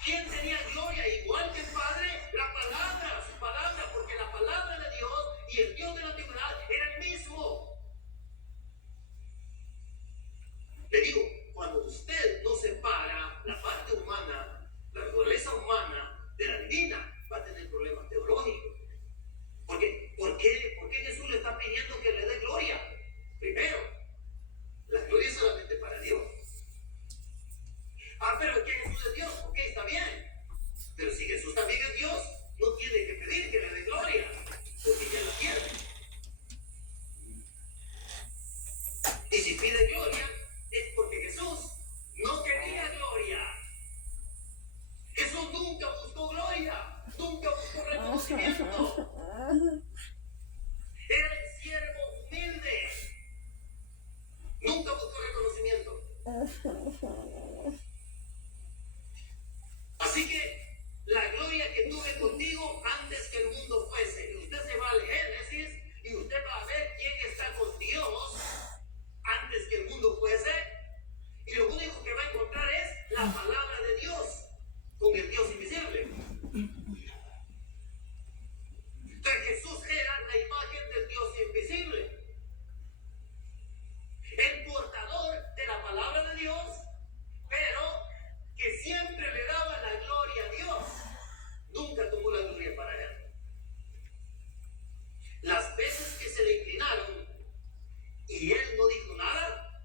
¿Quién tenía gloria igual que el Padre? La palabra, su palabra, porque la palabra de Dios y el Dios de la antigüedad era el mismo. Le digo, cuando usted no separa la parte humana, la naturaleza humana de la divina, va a tener problemas teológicos. ¿Por qué Jesús le está pidiendo que le dé gloria? Primero, la gloria es solamente para Dios. Pero es que Jesús es Dios. Ok, está bien. Pero si Jesús también es Dios, no tiene que pedir que le dé gloria, porque ya la quiere. Y si pide gloria, es porque Jesús no quería gloria. Jesús nunca buscó gloria, nunca buscó reconocimiento. Era el siervo humilde. Nunca buscó reconocimiento. Así que la gloria que tuve contigo antes que el mundo fuese. Y usted se va al Génesis y usted va a ver quién está con Dios antes que el mundo fuese. Y lo único que va a encontrar es la palabra de Dios con el Dios invisible. Entonces Jesús era la imagen del Dios invisible. El portador de la palabra de Dios, pero que siempre le daba la gloria a Dios. Nunca tomó la gloria para él. Las veces que se le inclinaron y él no dijo nada,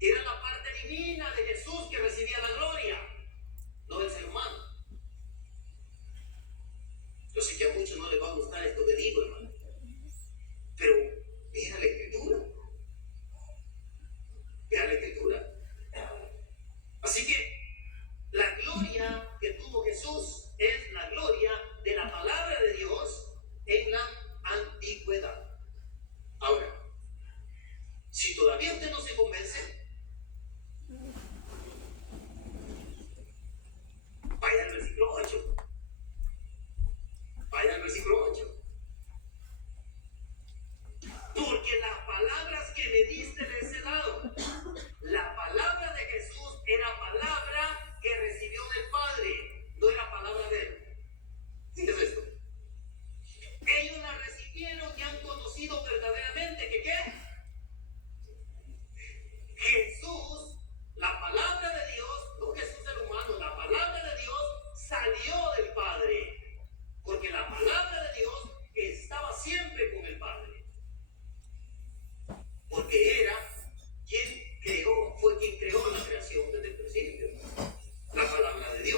era la parte divina de Jesús que recibía la gloria, no el ser humano. Yo sé que a muchos no les va a gustar esto que digo, hermano, pero mira la escritura. Mira la escritura. Así que la gloria que tuvo Jesús es la gloria de la palabra de Dios en la antigüedad. Ahora, si todavía usted no se convence, vaya al versículo 8. Vaya al versículo 8. Porque las palabras que me diste les he dado. La palabra de Jesús era palabra que recibió del Padre, no era palabra de él. Fíjese esto. Ellos la recibieron y han conocido verdaderamente que ¿qué? Jesús, la palabra de Dios, no Jesús el humano, la palabra de Dios salió del Padre. Porque la palabra de Dios estaba siempre con el Padre. Porque era quien creó, fue quien creó la creación desde el principio. La palabra de Dios.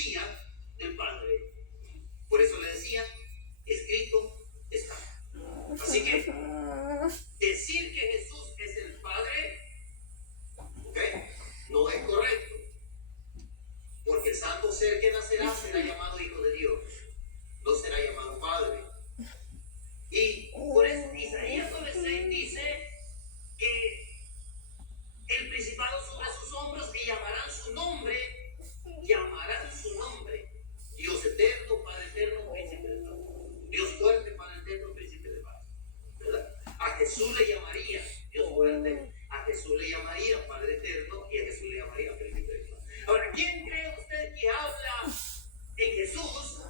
conocía del Padre. Por eso le decía, escrito está. Así que decir que Jesús es el Padre, ¿okay?, no es correcto. Porque el santo ser que nacerá será llamado Hijo de Dios, no será llamado Padre. Y por eso Isaías 9:6 dice que el principado sobre sus hombros y llamarán su nombre, Dios eterno, Padre eterno, príncipe de paz. Dios fuerte, Padre eterno, príncipe de paz. ¿Verdad? A Jesús le llamaría Dios fuerte, a Jesús le llamaría Padre eterno y a Jesús le llamaría príncipe de paz. Ahora, ¿quién cree usted que habla en Jesús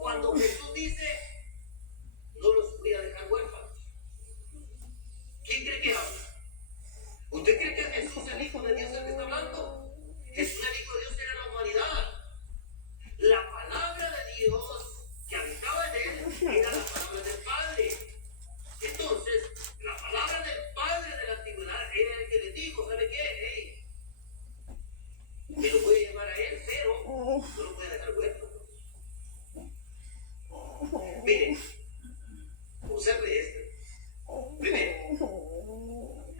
cuando Jesús dice, no los voy a dejar huérfanos? ¿Quién cree que habla? ¿Usted cree que Jesús, el Hijo de Dios, es el que está hablando? Jesús, el Hijo de Dios, era la humanidad. La palabra de Dios que habitaba en él era la palabra del Padre. Entonces, la palabra del Padre de la antigüedad era el que le dijo, ¿sabe qué? Hey, me lo voy a llamar a él, pero no lo voy a dejar huérfano. Miren, observe esto. Primero,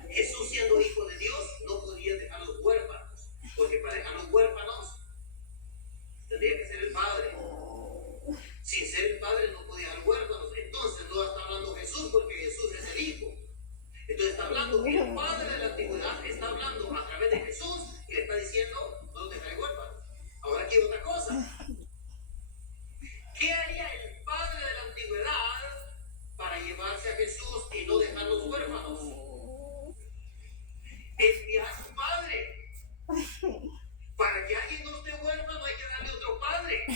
Jesús, siendo Hijo de Dios, no podía dejar los huérfanos, porque para dejar los huérfanos tendría que ser el Padre. Sin ser el Padre no podía dejar huérfanos. Entonces no está hablando Jesús, porque Jesús es el Hijo. Entonces está hablando el Padre de la antigüedad, está hablando a través de Jesús y le está diciendo, no los dejaré huérfanos. Ahora aquí hay otra cosa. ¿Qué haría el Padre de la antigüedad para llevarse a Jesús y no dejar los huérfanos? Enviar a su Padre. Para que alguien no esté huérfano hay que darle otro Padre.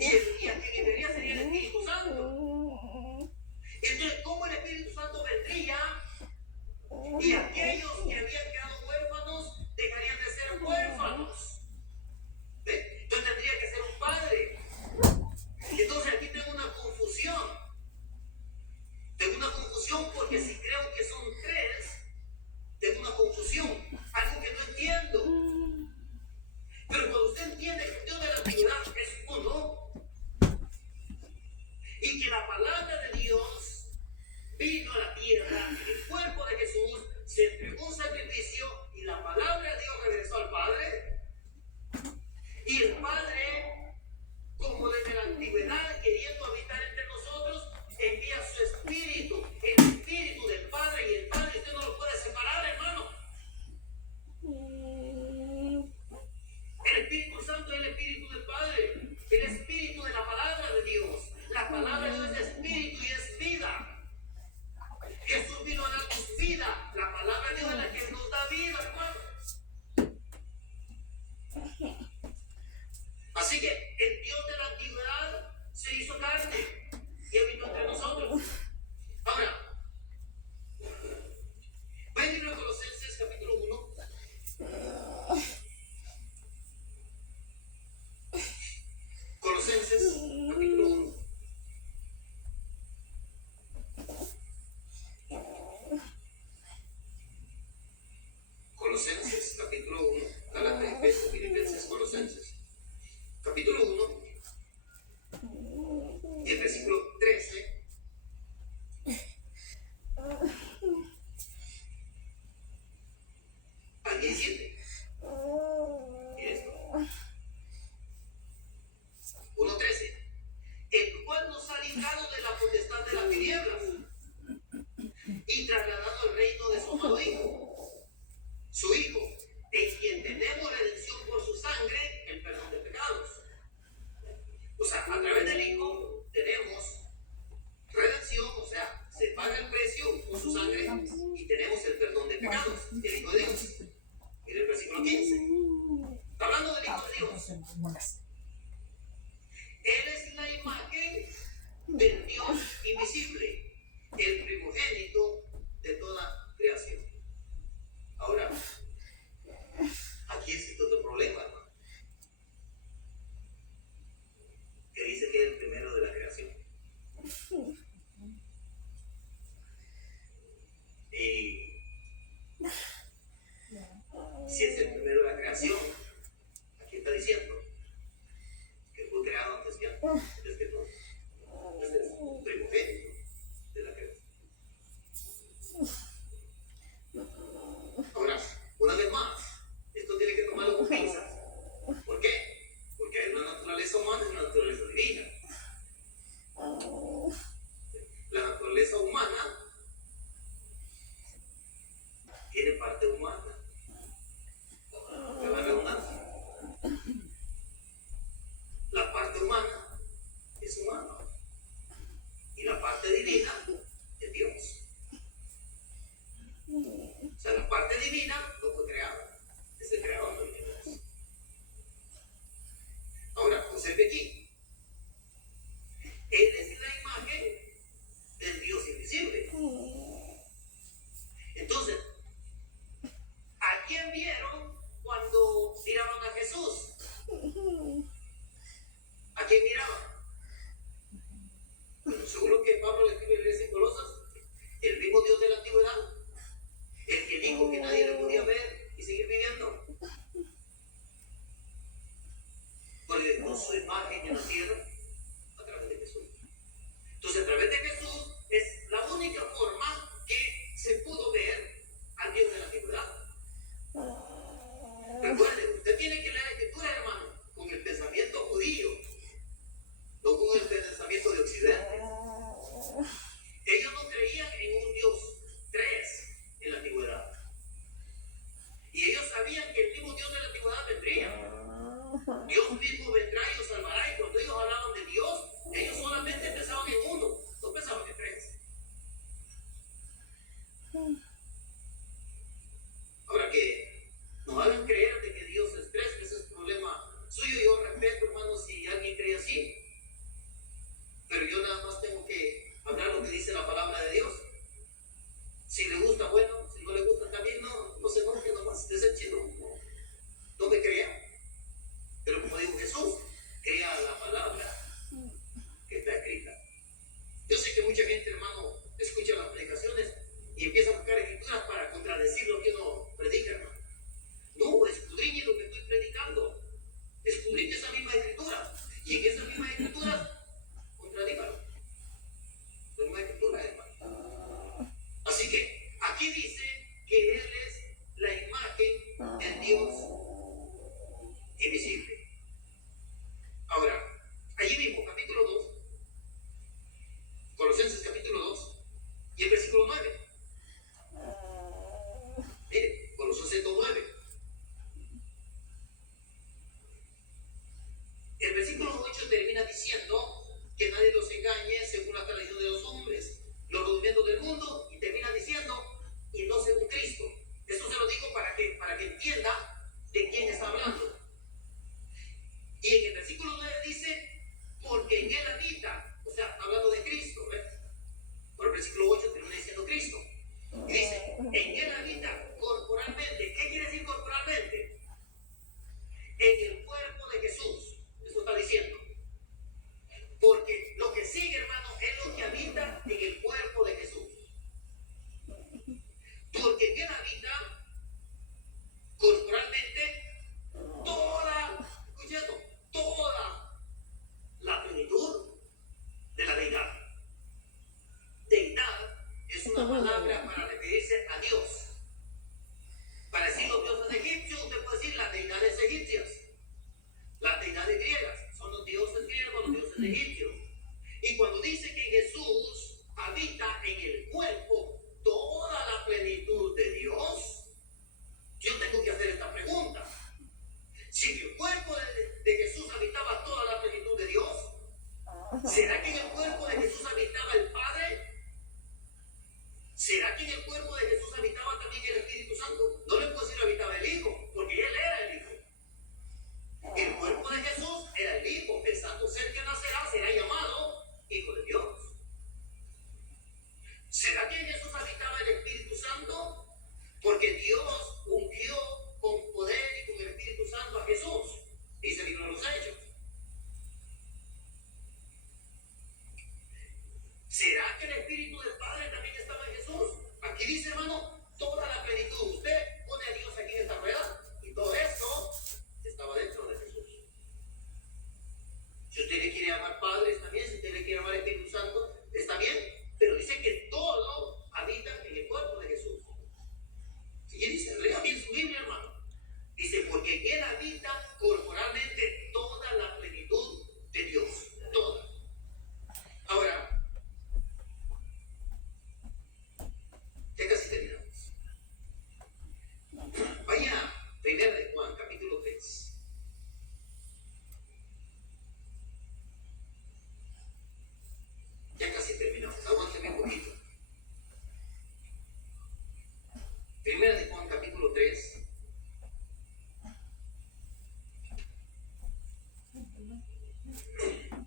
Y a quien enviaría sería el Espíritu Santo. Entonces, ¿cómo el Espíritu Santo vendría? Y aquellos que habían quedado huérfanos dejarían de ser huérfanos. ¿Ve? Entonces tendría que ser un Padre. Entonces aquí tengo una confusión. Porque si creo que son tres, tengo una confusión. Algo que no entiendo. Pero cuando usted entiende que el Dios de la antigüedad es uno y que la palabra de Dios vino a la tierra, el cuerpo de Jesús se entregó un sacrificio y la palabra de Dios regresó al Padre, y el Padre, como desde la antigüedad queriendo habitar entre nosotros, envía su espíritu, el espíritu del Padre, y el Padre usted no lo puede separar, hermano. El Espíritu Santo es el Espíritu del Padre, el Espíritu de la palabra de Dios. La palabra de Dios es espíritu y es vida. Jesús vino a darnos vida. La palabra de Dios es la que nos da vida, hermano. Así que el Dios de la antigüedad se hizo carne y habitó entre nosotros. Ahora, vayan a Colosenses capítulo 1. Colosenses capítulo 1. Colosenses capítulo 1. Gálatas, Efesios, Filipenses, Colosenses capítulo 1. Y el versículo 13. Al 17. Mira esto. 1:13. El cual nos ha librado de la potestad de las tinieblas y trasladado al reino de su amado Hijo, su Hijo, en quien tenemos redención por su sangre, el perdón de pecados. O sea, a través del Hijo tenemos redención, o sea, se paga el precio por su sangre y tenemos el perdón de pecados, el Hijo de Dios. Mira el versículo 15. Está hablando del Hijo de Dios. Él es la imagen del Dios invisible, el primogénito de toda creación. Ahora, aquí existe otro problema, hermano, que dice que es el primero de la creación. Y si es el primero de la creación, aquí está diciendo ve aquí. Él es la imagen del Dios invisible. Entonces, ¿a quién vieron cuando miraban a Jesús? ¿A quién miraban? Bueno, seguro que Pablo le escribe en la iglesia en Colosas, el mismo Dios de la antigüedad, el que dijo que nadie le podía ver y seguir viviendo, porque dejó su imagen en la tierra a través de Jesús. Entonces, a través de Jesús es la única forma que se pudo ver al Dios de la antigüedad. Recuerde, usted tiene que leer la escritura, hermano, con el pensamiento judío, no con el pensamiento de Occidente. Ellos no creían en un Dios tres en la antigüedad. Y ellos sabían que el mismo Dios de la antigüedad vendría. Dios mismo vendrá y los salvará. Y cuando ellos hablaban de Dios, ellos solamente pensaban en uno, no pensaban en tres. Ahora que nos hagan creer de que Dios es tres, ese es problema suyo. Yo respeto, hermano, si alguien cree así. Pero yo nada más tengo que hablar lo que dice la palabra de Dios. Si le gusta, bueno. Si no le gusta, también no se enoje nomás. Es el chino. No me crea. Pero como dijo Jesús, crea la palabra que está escrita. Yo sé que mucha gente, hermano, escucha las predicaciones y empieza a buscar escrituras para contradecir lo que uno predica, hermano. No, escudriñe lo que estoy predicando. Escudriñe esa misma escritura. Y en esas mismas escrituras, contradígalo. La misma escritura, hermano. Así que aquí dice que Él es la imagen del Dios invisible. Ahora, allí mismo, capítulo 2, Colosenses capítulo 2, y el versículo 9. Mire, Colosenses 2:9. El versículo 8 termina diciendo que nadie los engañe según la tradición de los hombres, los rudimentos del mundo, y termina diciendo, y no según Cristo. Eso se lo digo para que entienda de quién está hablando. Y en el versículo 9 dice, porque en él habita, o sea, hablando de Cristo, ¿ves? Por el versículo 8 termina diciendo Cristo. Y dice, en él habita corporalmente. ¿Qué quiere decir corporalmente? En el cuerpo de Jesús. Eso está diciendo. Porque lo que sigue, hermano, es lo que habita en el cuerpo de Jesús. Porque en él habita corporalmente toda, escucha esto, toda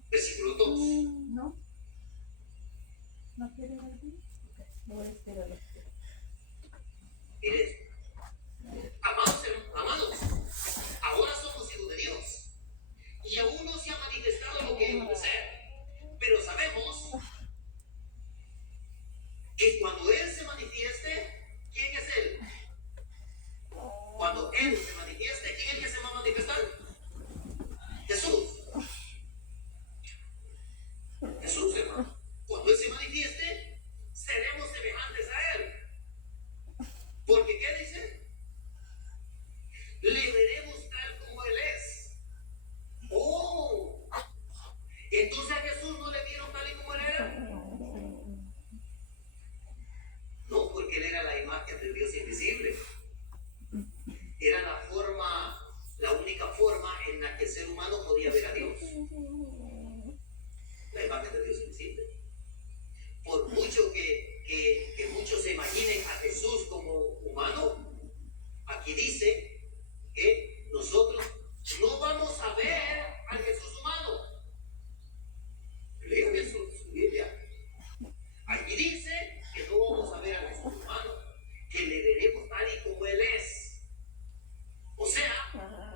Versículo 2. No. ¿No quiere decir? Ok, voy a esperar. Mire esto. Amados, ahora somos hijos de Dios. Y aún no se ha manifestado lo que hemos de ser. Pero sabemos que cuando Él se manifieste, ¿quién es Él? Cuando Él se manifieste, ¿quién es el que se va a manifestar? Jesús. Jesús, hermano. Cuando Él se manifieste, seremos semejantes a Él. Porque, ¿qué dice? Le veremos tal como Él es. Oh, entonces a Jesús no le vieron tal y como Él era. No, porque Él era la imagen del Dios invisible. Era la única forma en la que el ser humano podía ver a Dios. La imagen del Dios invisible. Por mucho que muchos se imaginen a Jesús como humano, aquí dice que nosotros no vamos a ver al Jesús humano. Lean eso en su Biblia. Aquí dice que no vamos a ver al Jesús humano, que le veremos tal y como Él es. O sea,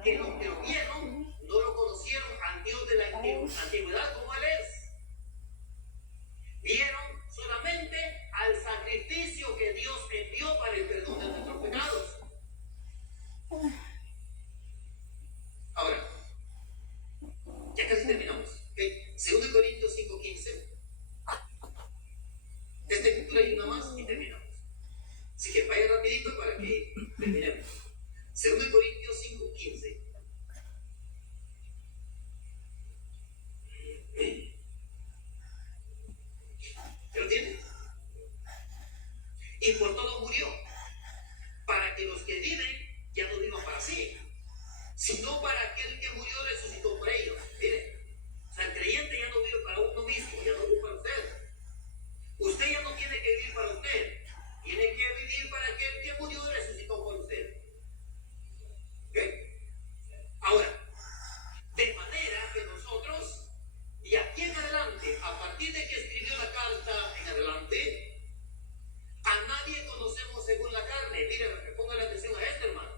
que los que lo vieron no lo conocieron al Dios de la antigüedad como Él es. Vieron solamente al sacrificio que Dios envió para el perdón de nuestros pecados. Ahora, ya casi terminamos. ¿Okay? 2 Corintios 5:15. De esta escritura hay una más y terminamos. Así que vaya rapidito para que terminemos. 2 Corintios 5:15. ¿Ya lo tiene? Y por todo murió, para que los que viven ya no vivan para sí, sino para aquel que murió resucitó por ellos. Mire, o sea, el creyente ya no vive para uno mismo, ya no vive para usted. Usted ya no tiene que vivir para usted, tiene que vivir para aquel que murió y resucitó por usted. ¿Ok? Ahora, de manera que nosotros, y aquí en adelante, a partir de que escribió la carta en adelante, a nadie conocemos según la carne. Mire, pongan atención a esto, hermano.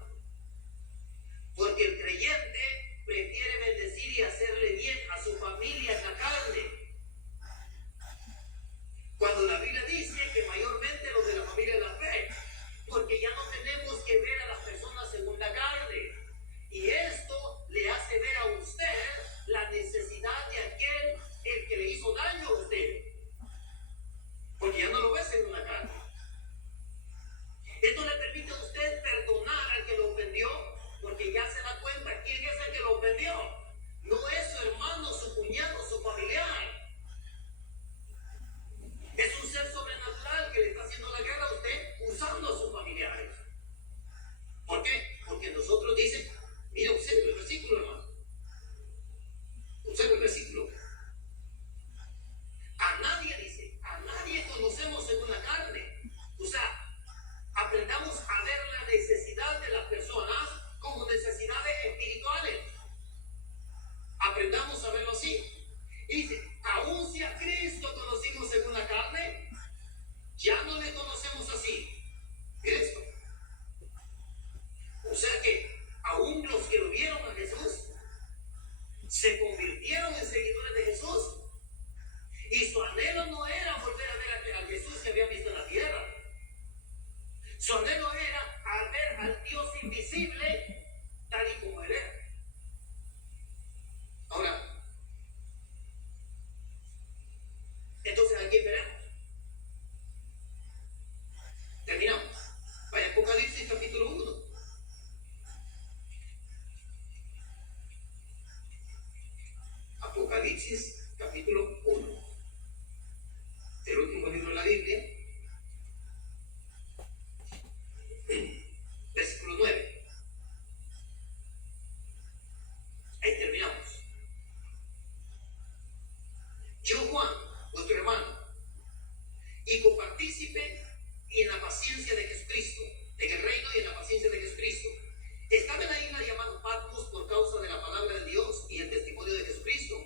Porque el creyente prefiere bendecir y hacerle bien a su familia en la carne. Cuando la Biblia dice que mayormente los de la familia de la fe, porque ya no tenemos que ver a las personas según la carne. Y esto le hace ver a usted la necesidad de aquel el que le hizo daño a usted. Porque ya no lo ve según la carne. Esto le permite a usted perdonar al que lo ofendió, porque ya se da cuenta quién es el que lo ofendió. No es su hermano, su cuñado, su familiar. Es un ser sobrenatural que le está haciendo la guerra a usted usando a sus familiares. ¿Por qué? Porque nosotros dicen, mira, observe el versículo, hermano. Observe el versículo. A nadie conocemos según la carne. O sea, aprendamos a ver la necesidad de las personas como necesidades espirituales. Aprendamos a verlo así. Y dice, aún si a Cristo conocimos según la carne, ya no le conocemos así. Mira esto. O sea que aún los que lo vieron a Jesús se convirtieron en seguidores de Jesús. Y su anhelo no era volver a ver al Jesús que habían visto en la tierra. Su anhelo era a ver al Dios invisible tal y como Él era. Ahora, entonces, ¿a quién veremos? Terminamos. Vaya, Apocalipsis capítulo 1. Apocalipsis capítulo 1. El último libro de la Biblia. Versículo 9. Ahí terminamos. Yo, Juan, vuestro hermano, y copartícipe y en la paciencia de Jesucristo, en el reino y en la paciencia de Jesucristo. Estaba en la isla llamada Patmos por causa de la palabra de Dios y el testimonio de Jesucristo.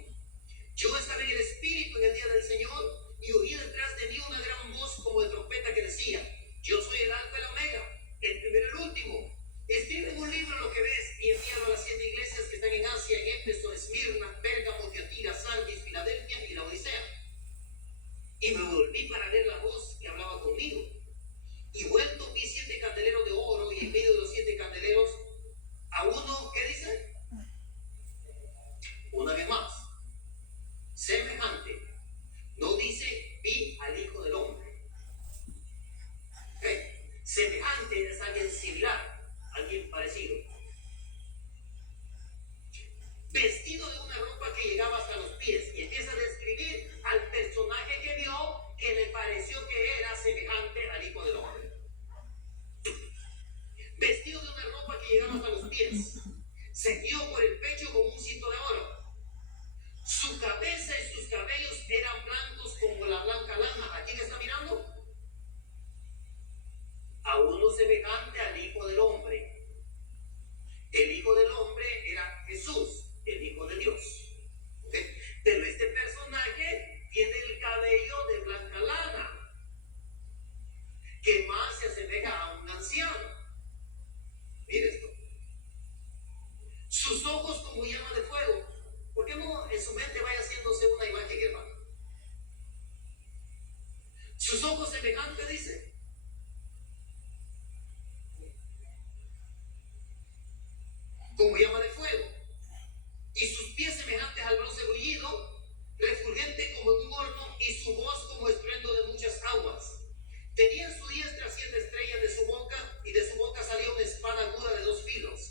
ceñido por el pecho con un cinto de oro. Su cabeza y sus cabellos eran blancos como la blanca lana. ¿A quién está mirando? A uno semejante al Hijo del Hombre. El Hijo del Hombre era Jesús, el Hijo de Dios. ¿Ok? Pero este personaje tiene el cabello de blanca lana, que más se asemeja a un anciano. Mire esto. Sus ojos como llama de fuego. ¿Por qué no en su mente vaya haciéndose una imagen, hermano? Sus ojos semejantes, dice. Como llama de fuego. Y sus pies semejantes al bronce bullido, refulgente como de un horno, y su voz como estruendo de muchas aguas. Tenía en su diestra 7 estrellas de su boca, y de su boca salía una espada aguda de 2 filos.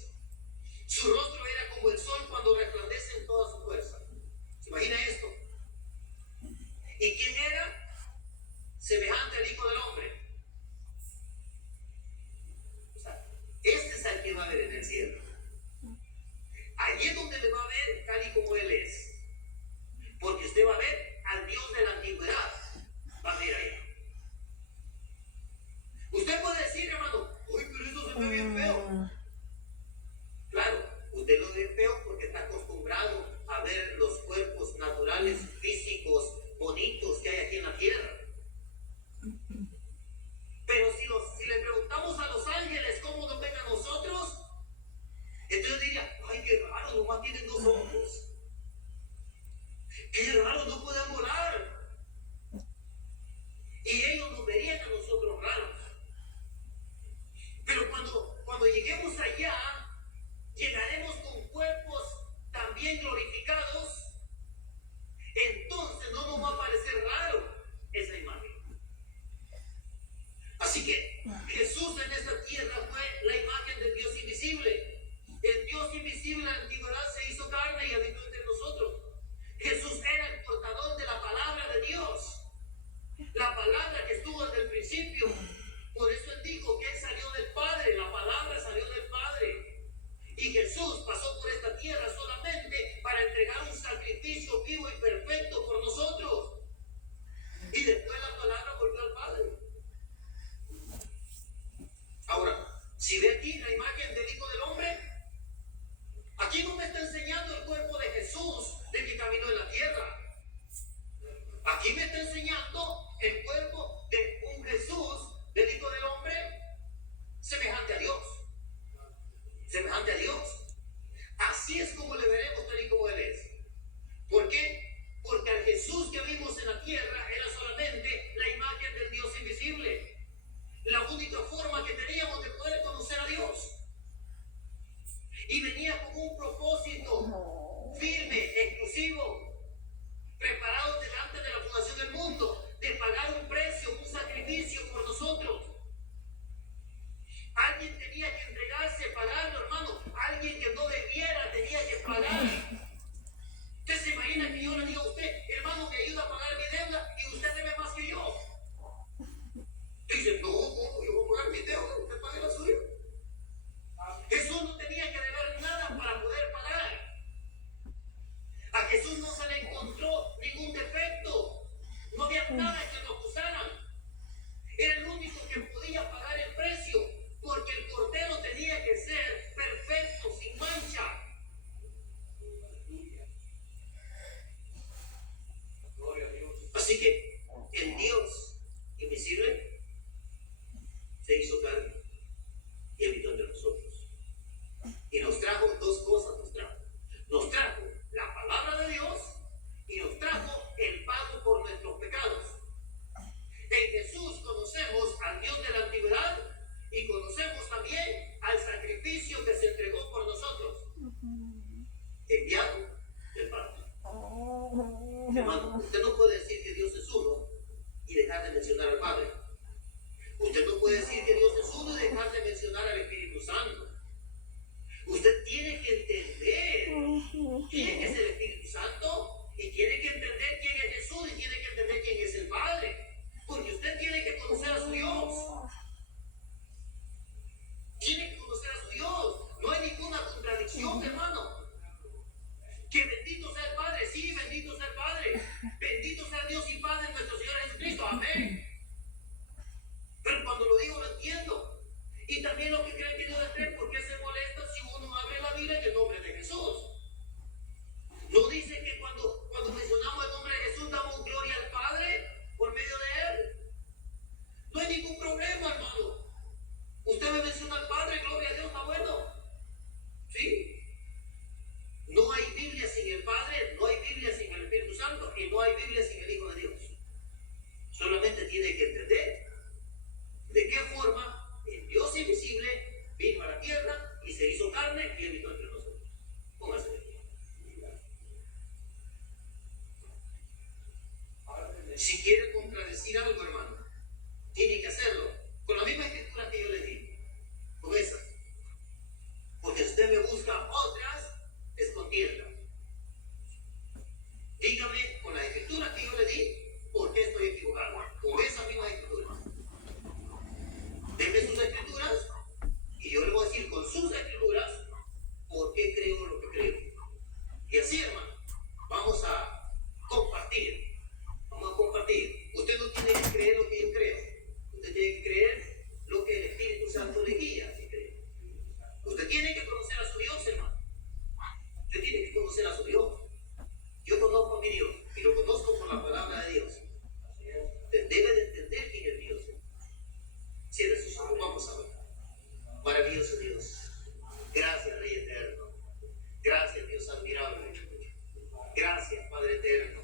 Su rostro era como el sol cuando resplandece en toda su fuerza. ¿Se imagina esto? ¿Y quién era? Semejante al Hijo del Hombre. O sea, este es el que va a ver en el cielo. Allí es donde le va a ver tal y como Él es. Porque usted va a ver al Dios de la antigüedad. Va a ver ahí. Usted puede decir, hermano, uy, pero eso se ve bien feo. Claro, usted lo ve feo porque está acostumbrado a ver los cuerpos naturales, físicos, bonitos que hay aquí en la tierra. Pero si le preguntamos a los ángeles cómo nos ven a nosotros, entonces diría, ay, qué raro, nomás tienen 2 ojos. Qué raro, no pueden volar. Y ellos nos verían a nosotros raros. Pero cuando lleguemos allá, llegaremos con cuerpos también glorificados. Entonces no nos va a parecer raro esa imagen. Así que Jesús en esta tierra fue la imagen del Dios invisible. El Dios invisible en la antigüedad se hizo carne y habitó entre nosotros. Jesús era el portador de la palabra de Dios. La palabra que estuvo desde el principio. Por eso Él dijo que Él salió del Padre. La palabra salió del Padre. Y Jesús pasó por esta tierra solamente para entregar un sacrificio vivo y perfecto por nosotros. Y después la palabra volvió al Padre. Ahora, si ve aquí la imagen del Hijo del Hombre, aquí no me está enseñando el cuerpo de Jesús de que caminó en la tierra. Aquí me está enseñando el cuerpo de un Jesús, del Hijo del Hombre, semejante a Dios. Semejante a Dios. Así es como le veremos tal y como Él es. ¿Por qué? Porque al Jesús que vimos en la tierra era solamente la imagen del Dios invisible. La única forma que teníamos de poder conocer a Dios. Y venía con un propósito firme, exclusivo, preparado delante de la fundación del mundo, de pagar un precio, un sacrificio por nosotros. Alguien tenía que entregarse, pagarlo, hermano. Alguien que no debiera tenía que pagar. Usted se imagina que yo le diga a usted, hermano, me ayuda a pagar mi deuda y usted debe más que yo. Dice, no, yo voy a pagar mi deuda, usted pague la suya. Jesús no tenía que deber nada para poder pagar. A Jesús no se le encontró ningún defecto. No había nada que lo acusaran. Era el único que podía pagar el precio, porque el Cordero tenía que ser perfecto, sin mancha. Así que el Dios invisible se hizo carne y habitó entre nosotros. Y nos trajo 2 cosas, nos trajo la palabra de Dios y nos trajo el pago por nuestros pecados. En Jesús conocemos al Dios de la antigüedad y conocemos también al sacrificio que se entregó por nosotros, enviado del Padre. Hermano, usted no puede decir que Dios es uno y dejar de mencionar al Padre. Usted no puede decir que Dios es uno y dejar de mencionar al Espíritu Santo. Usted tiene que entender quién es el Espíritu Santo y tiene que entender quién es Jesús y tiene que entender quién es el Padre. Porque usted tiene que conocer a su Dios. Tiene que conocer a su Dios. No hay ninguna contradicción, hermano. Si quiere contradecir algo, hermano, tiene que hacerlo con la misma escritura que yo le di, con esa. Porque usted me busca otras, es contienda. Dígame con la escritura que yo le di, ¿por qué estoy equivocado? Con esa misma escritura. Deme sus escrituras y yo le voy a decir con sus escrituras por qué creo lo que creo. Y así, hermano, vamos a compartir. Vamos a compartir. Usted no tiene que creer lo que yo creo. Usted tiene que creer lo que el Espíritu Santo le guía. ¿Sí cree? Usted tiene que conocer a su Dios, hermano. Usted tiene que conocer a su Dios. Yo conozco a mi Dios y lo conozco por la palabra de Dios. Usted debe de entender quién es Dios. Cierre sus ojos, vamos a ver. Maravilloso Dios. Gracias, Rey eterno. Gracias, Dios admirable. Gracias, Padre eterno.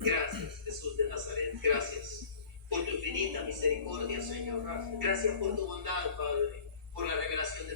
Gracias, Jesús de Nazaret. Gracias por tu infinita misericordia, Señor. Gracias por tu bondad, Padre, por la revelación de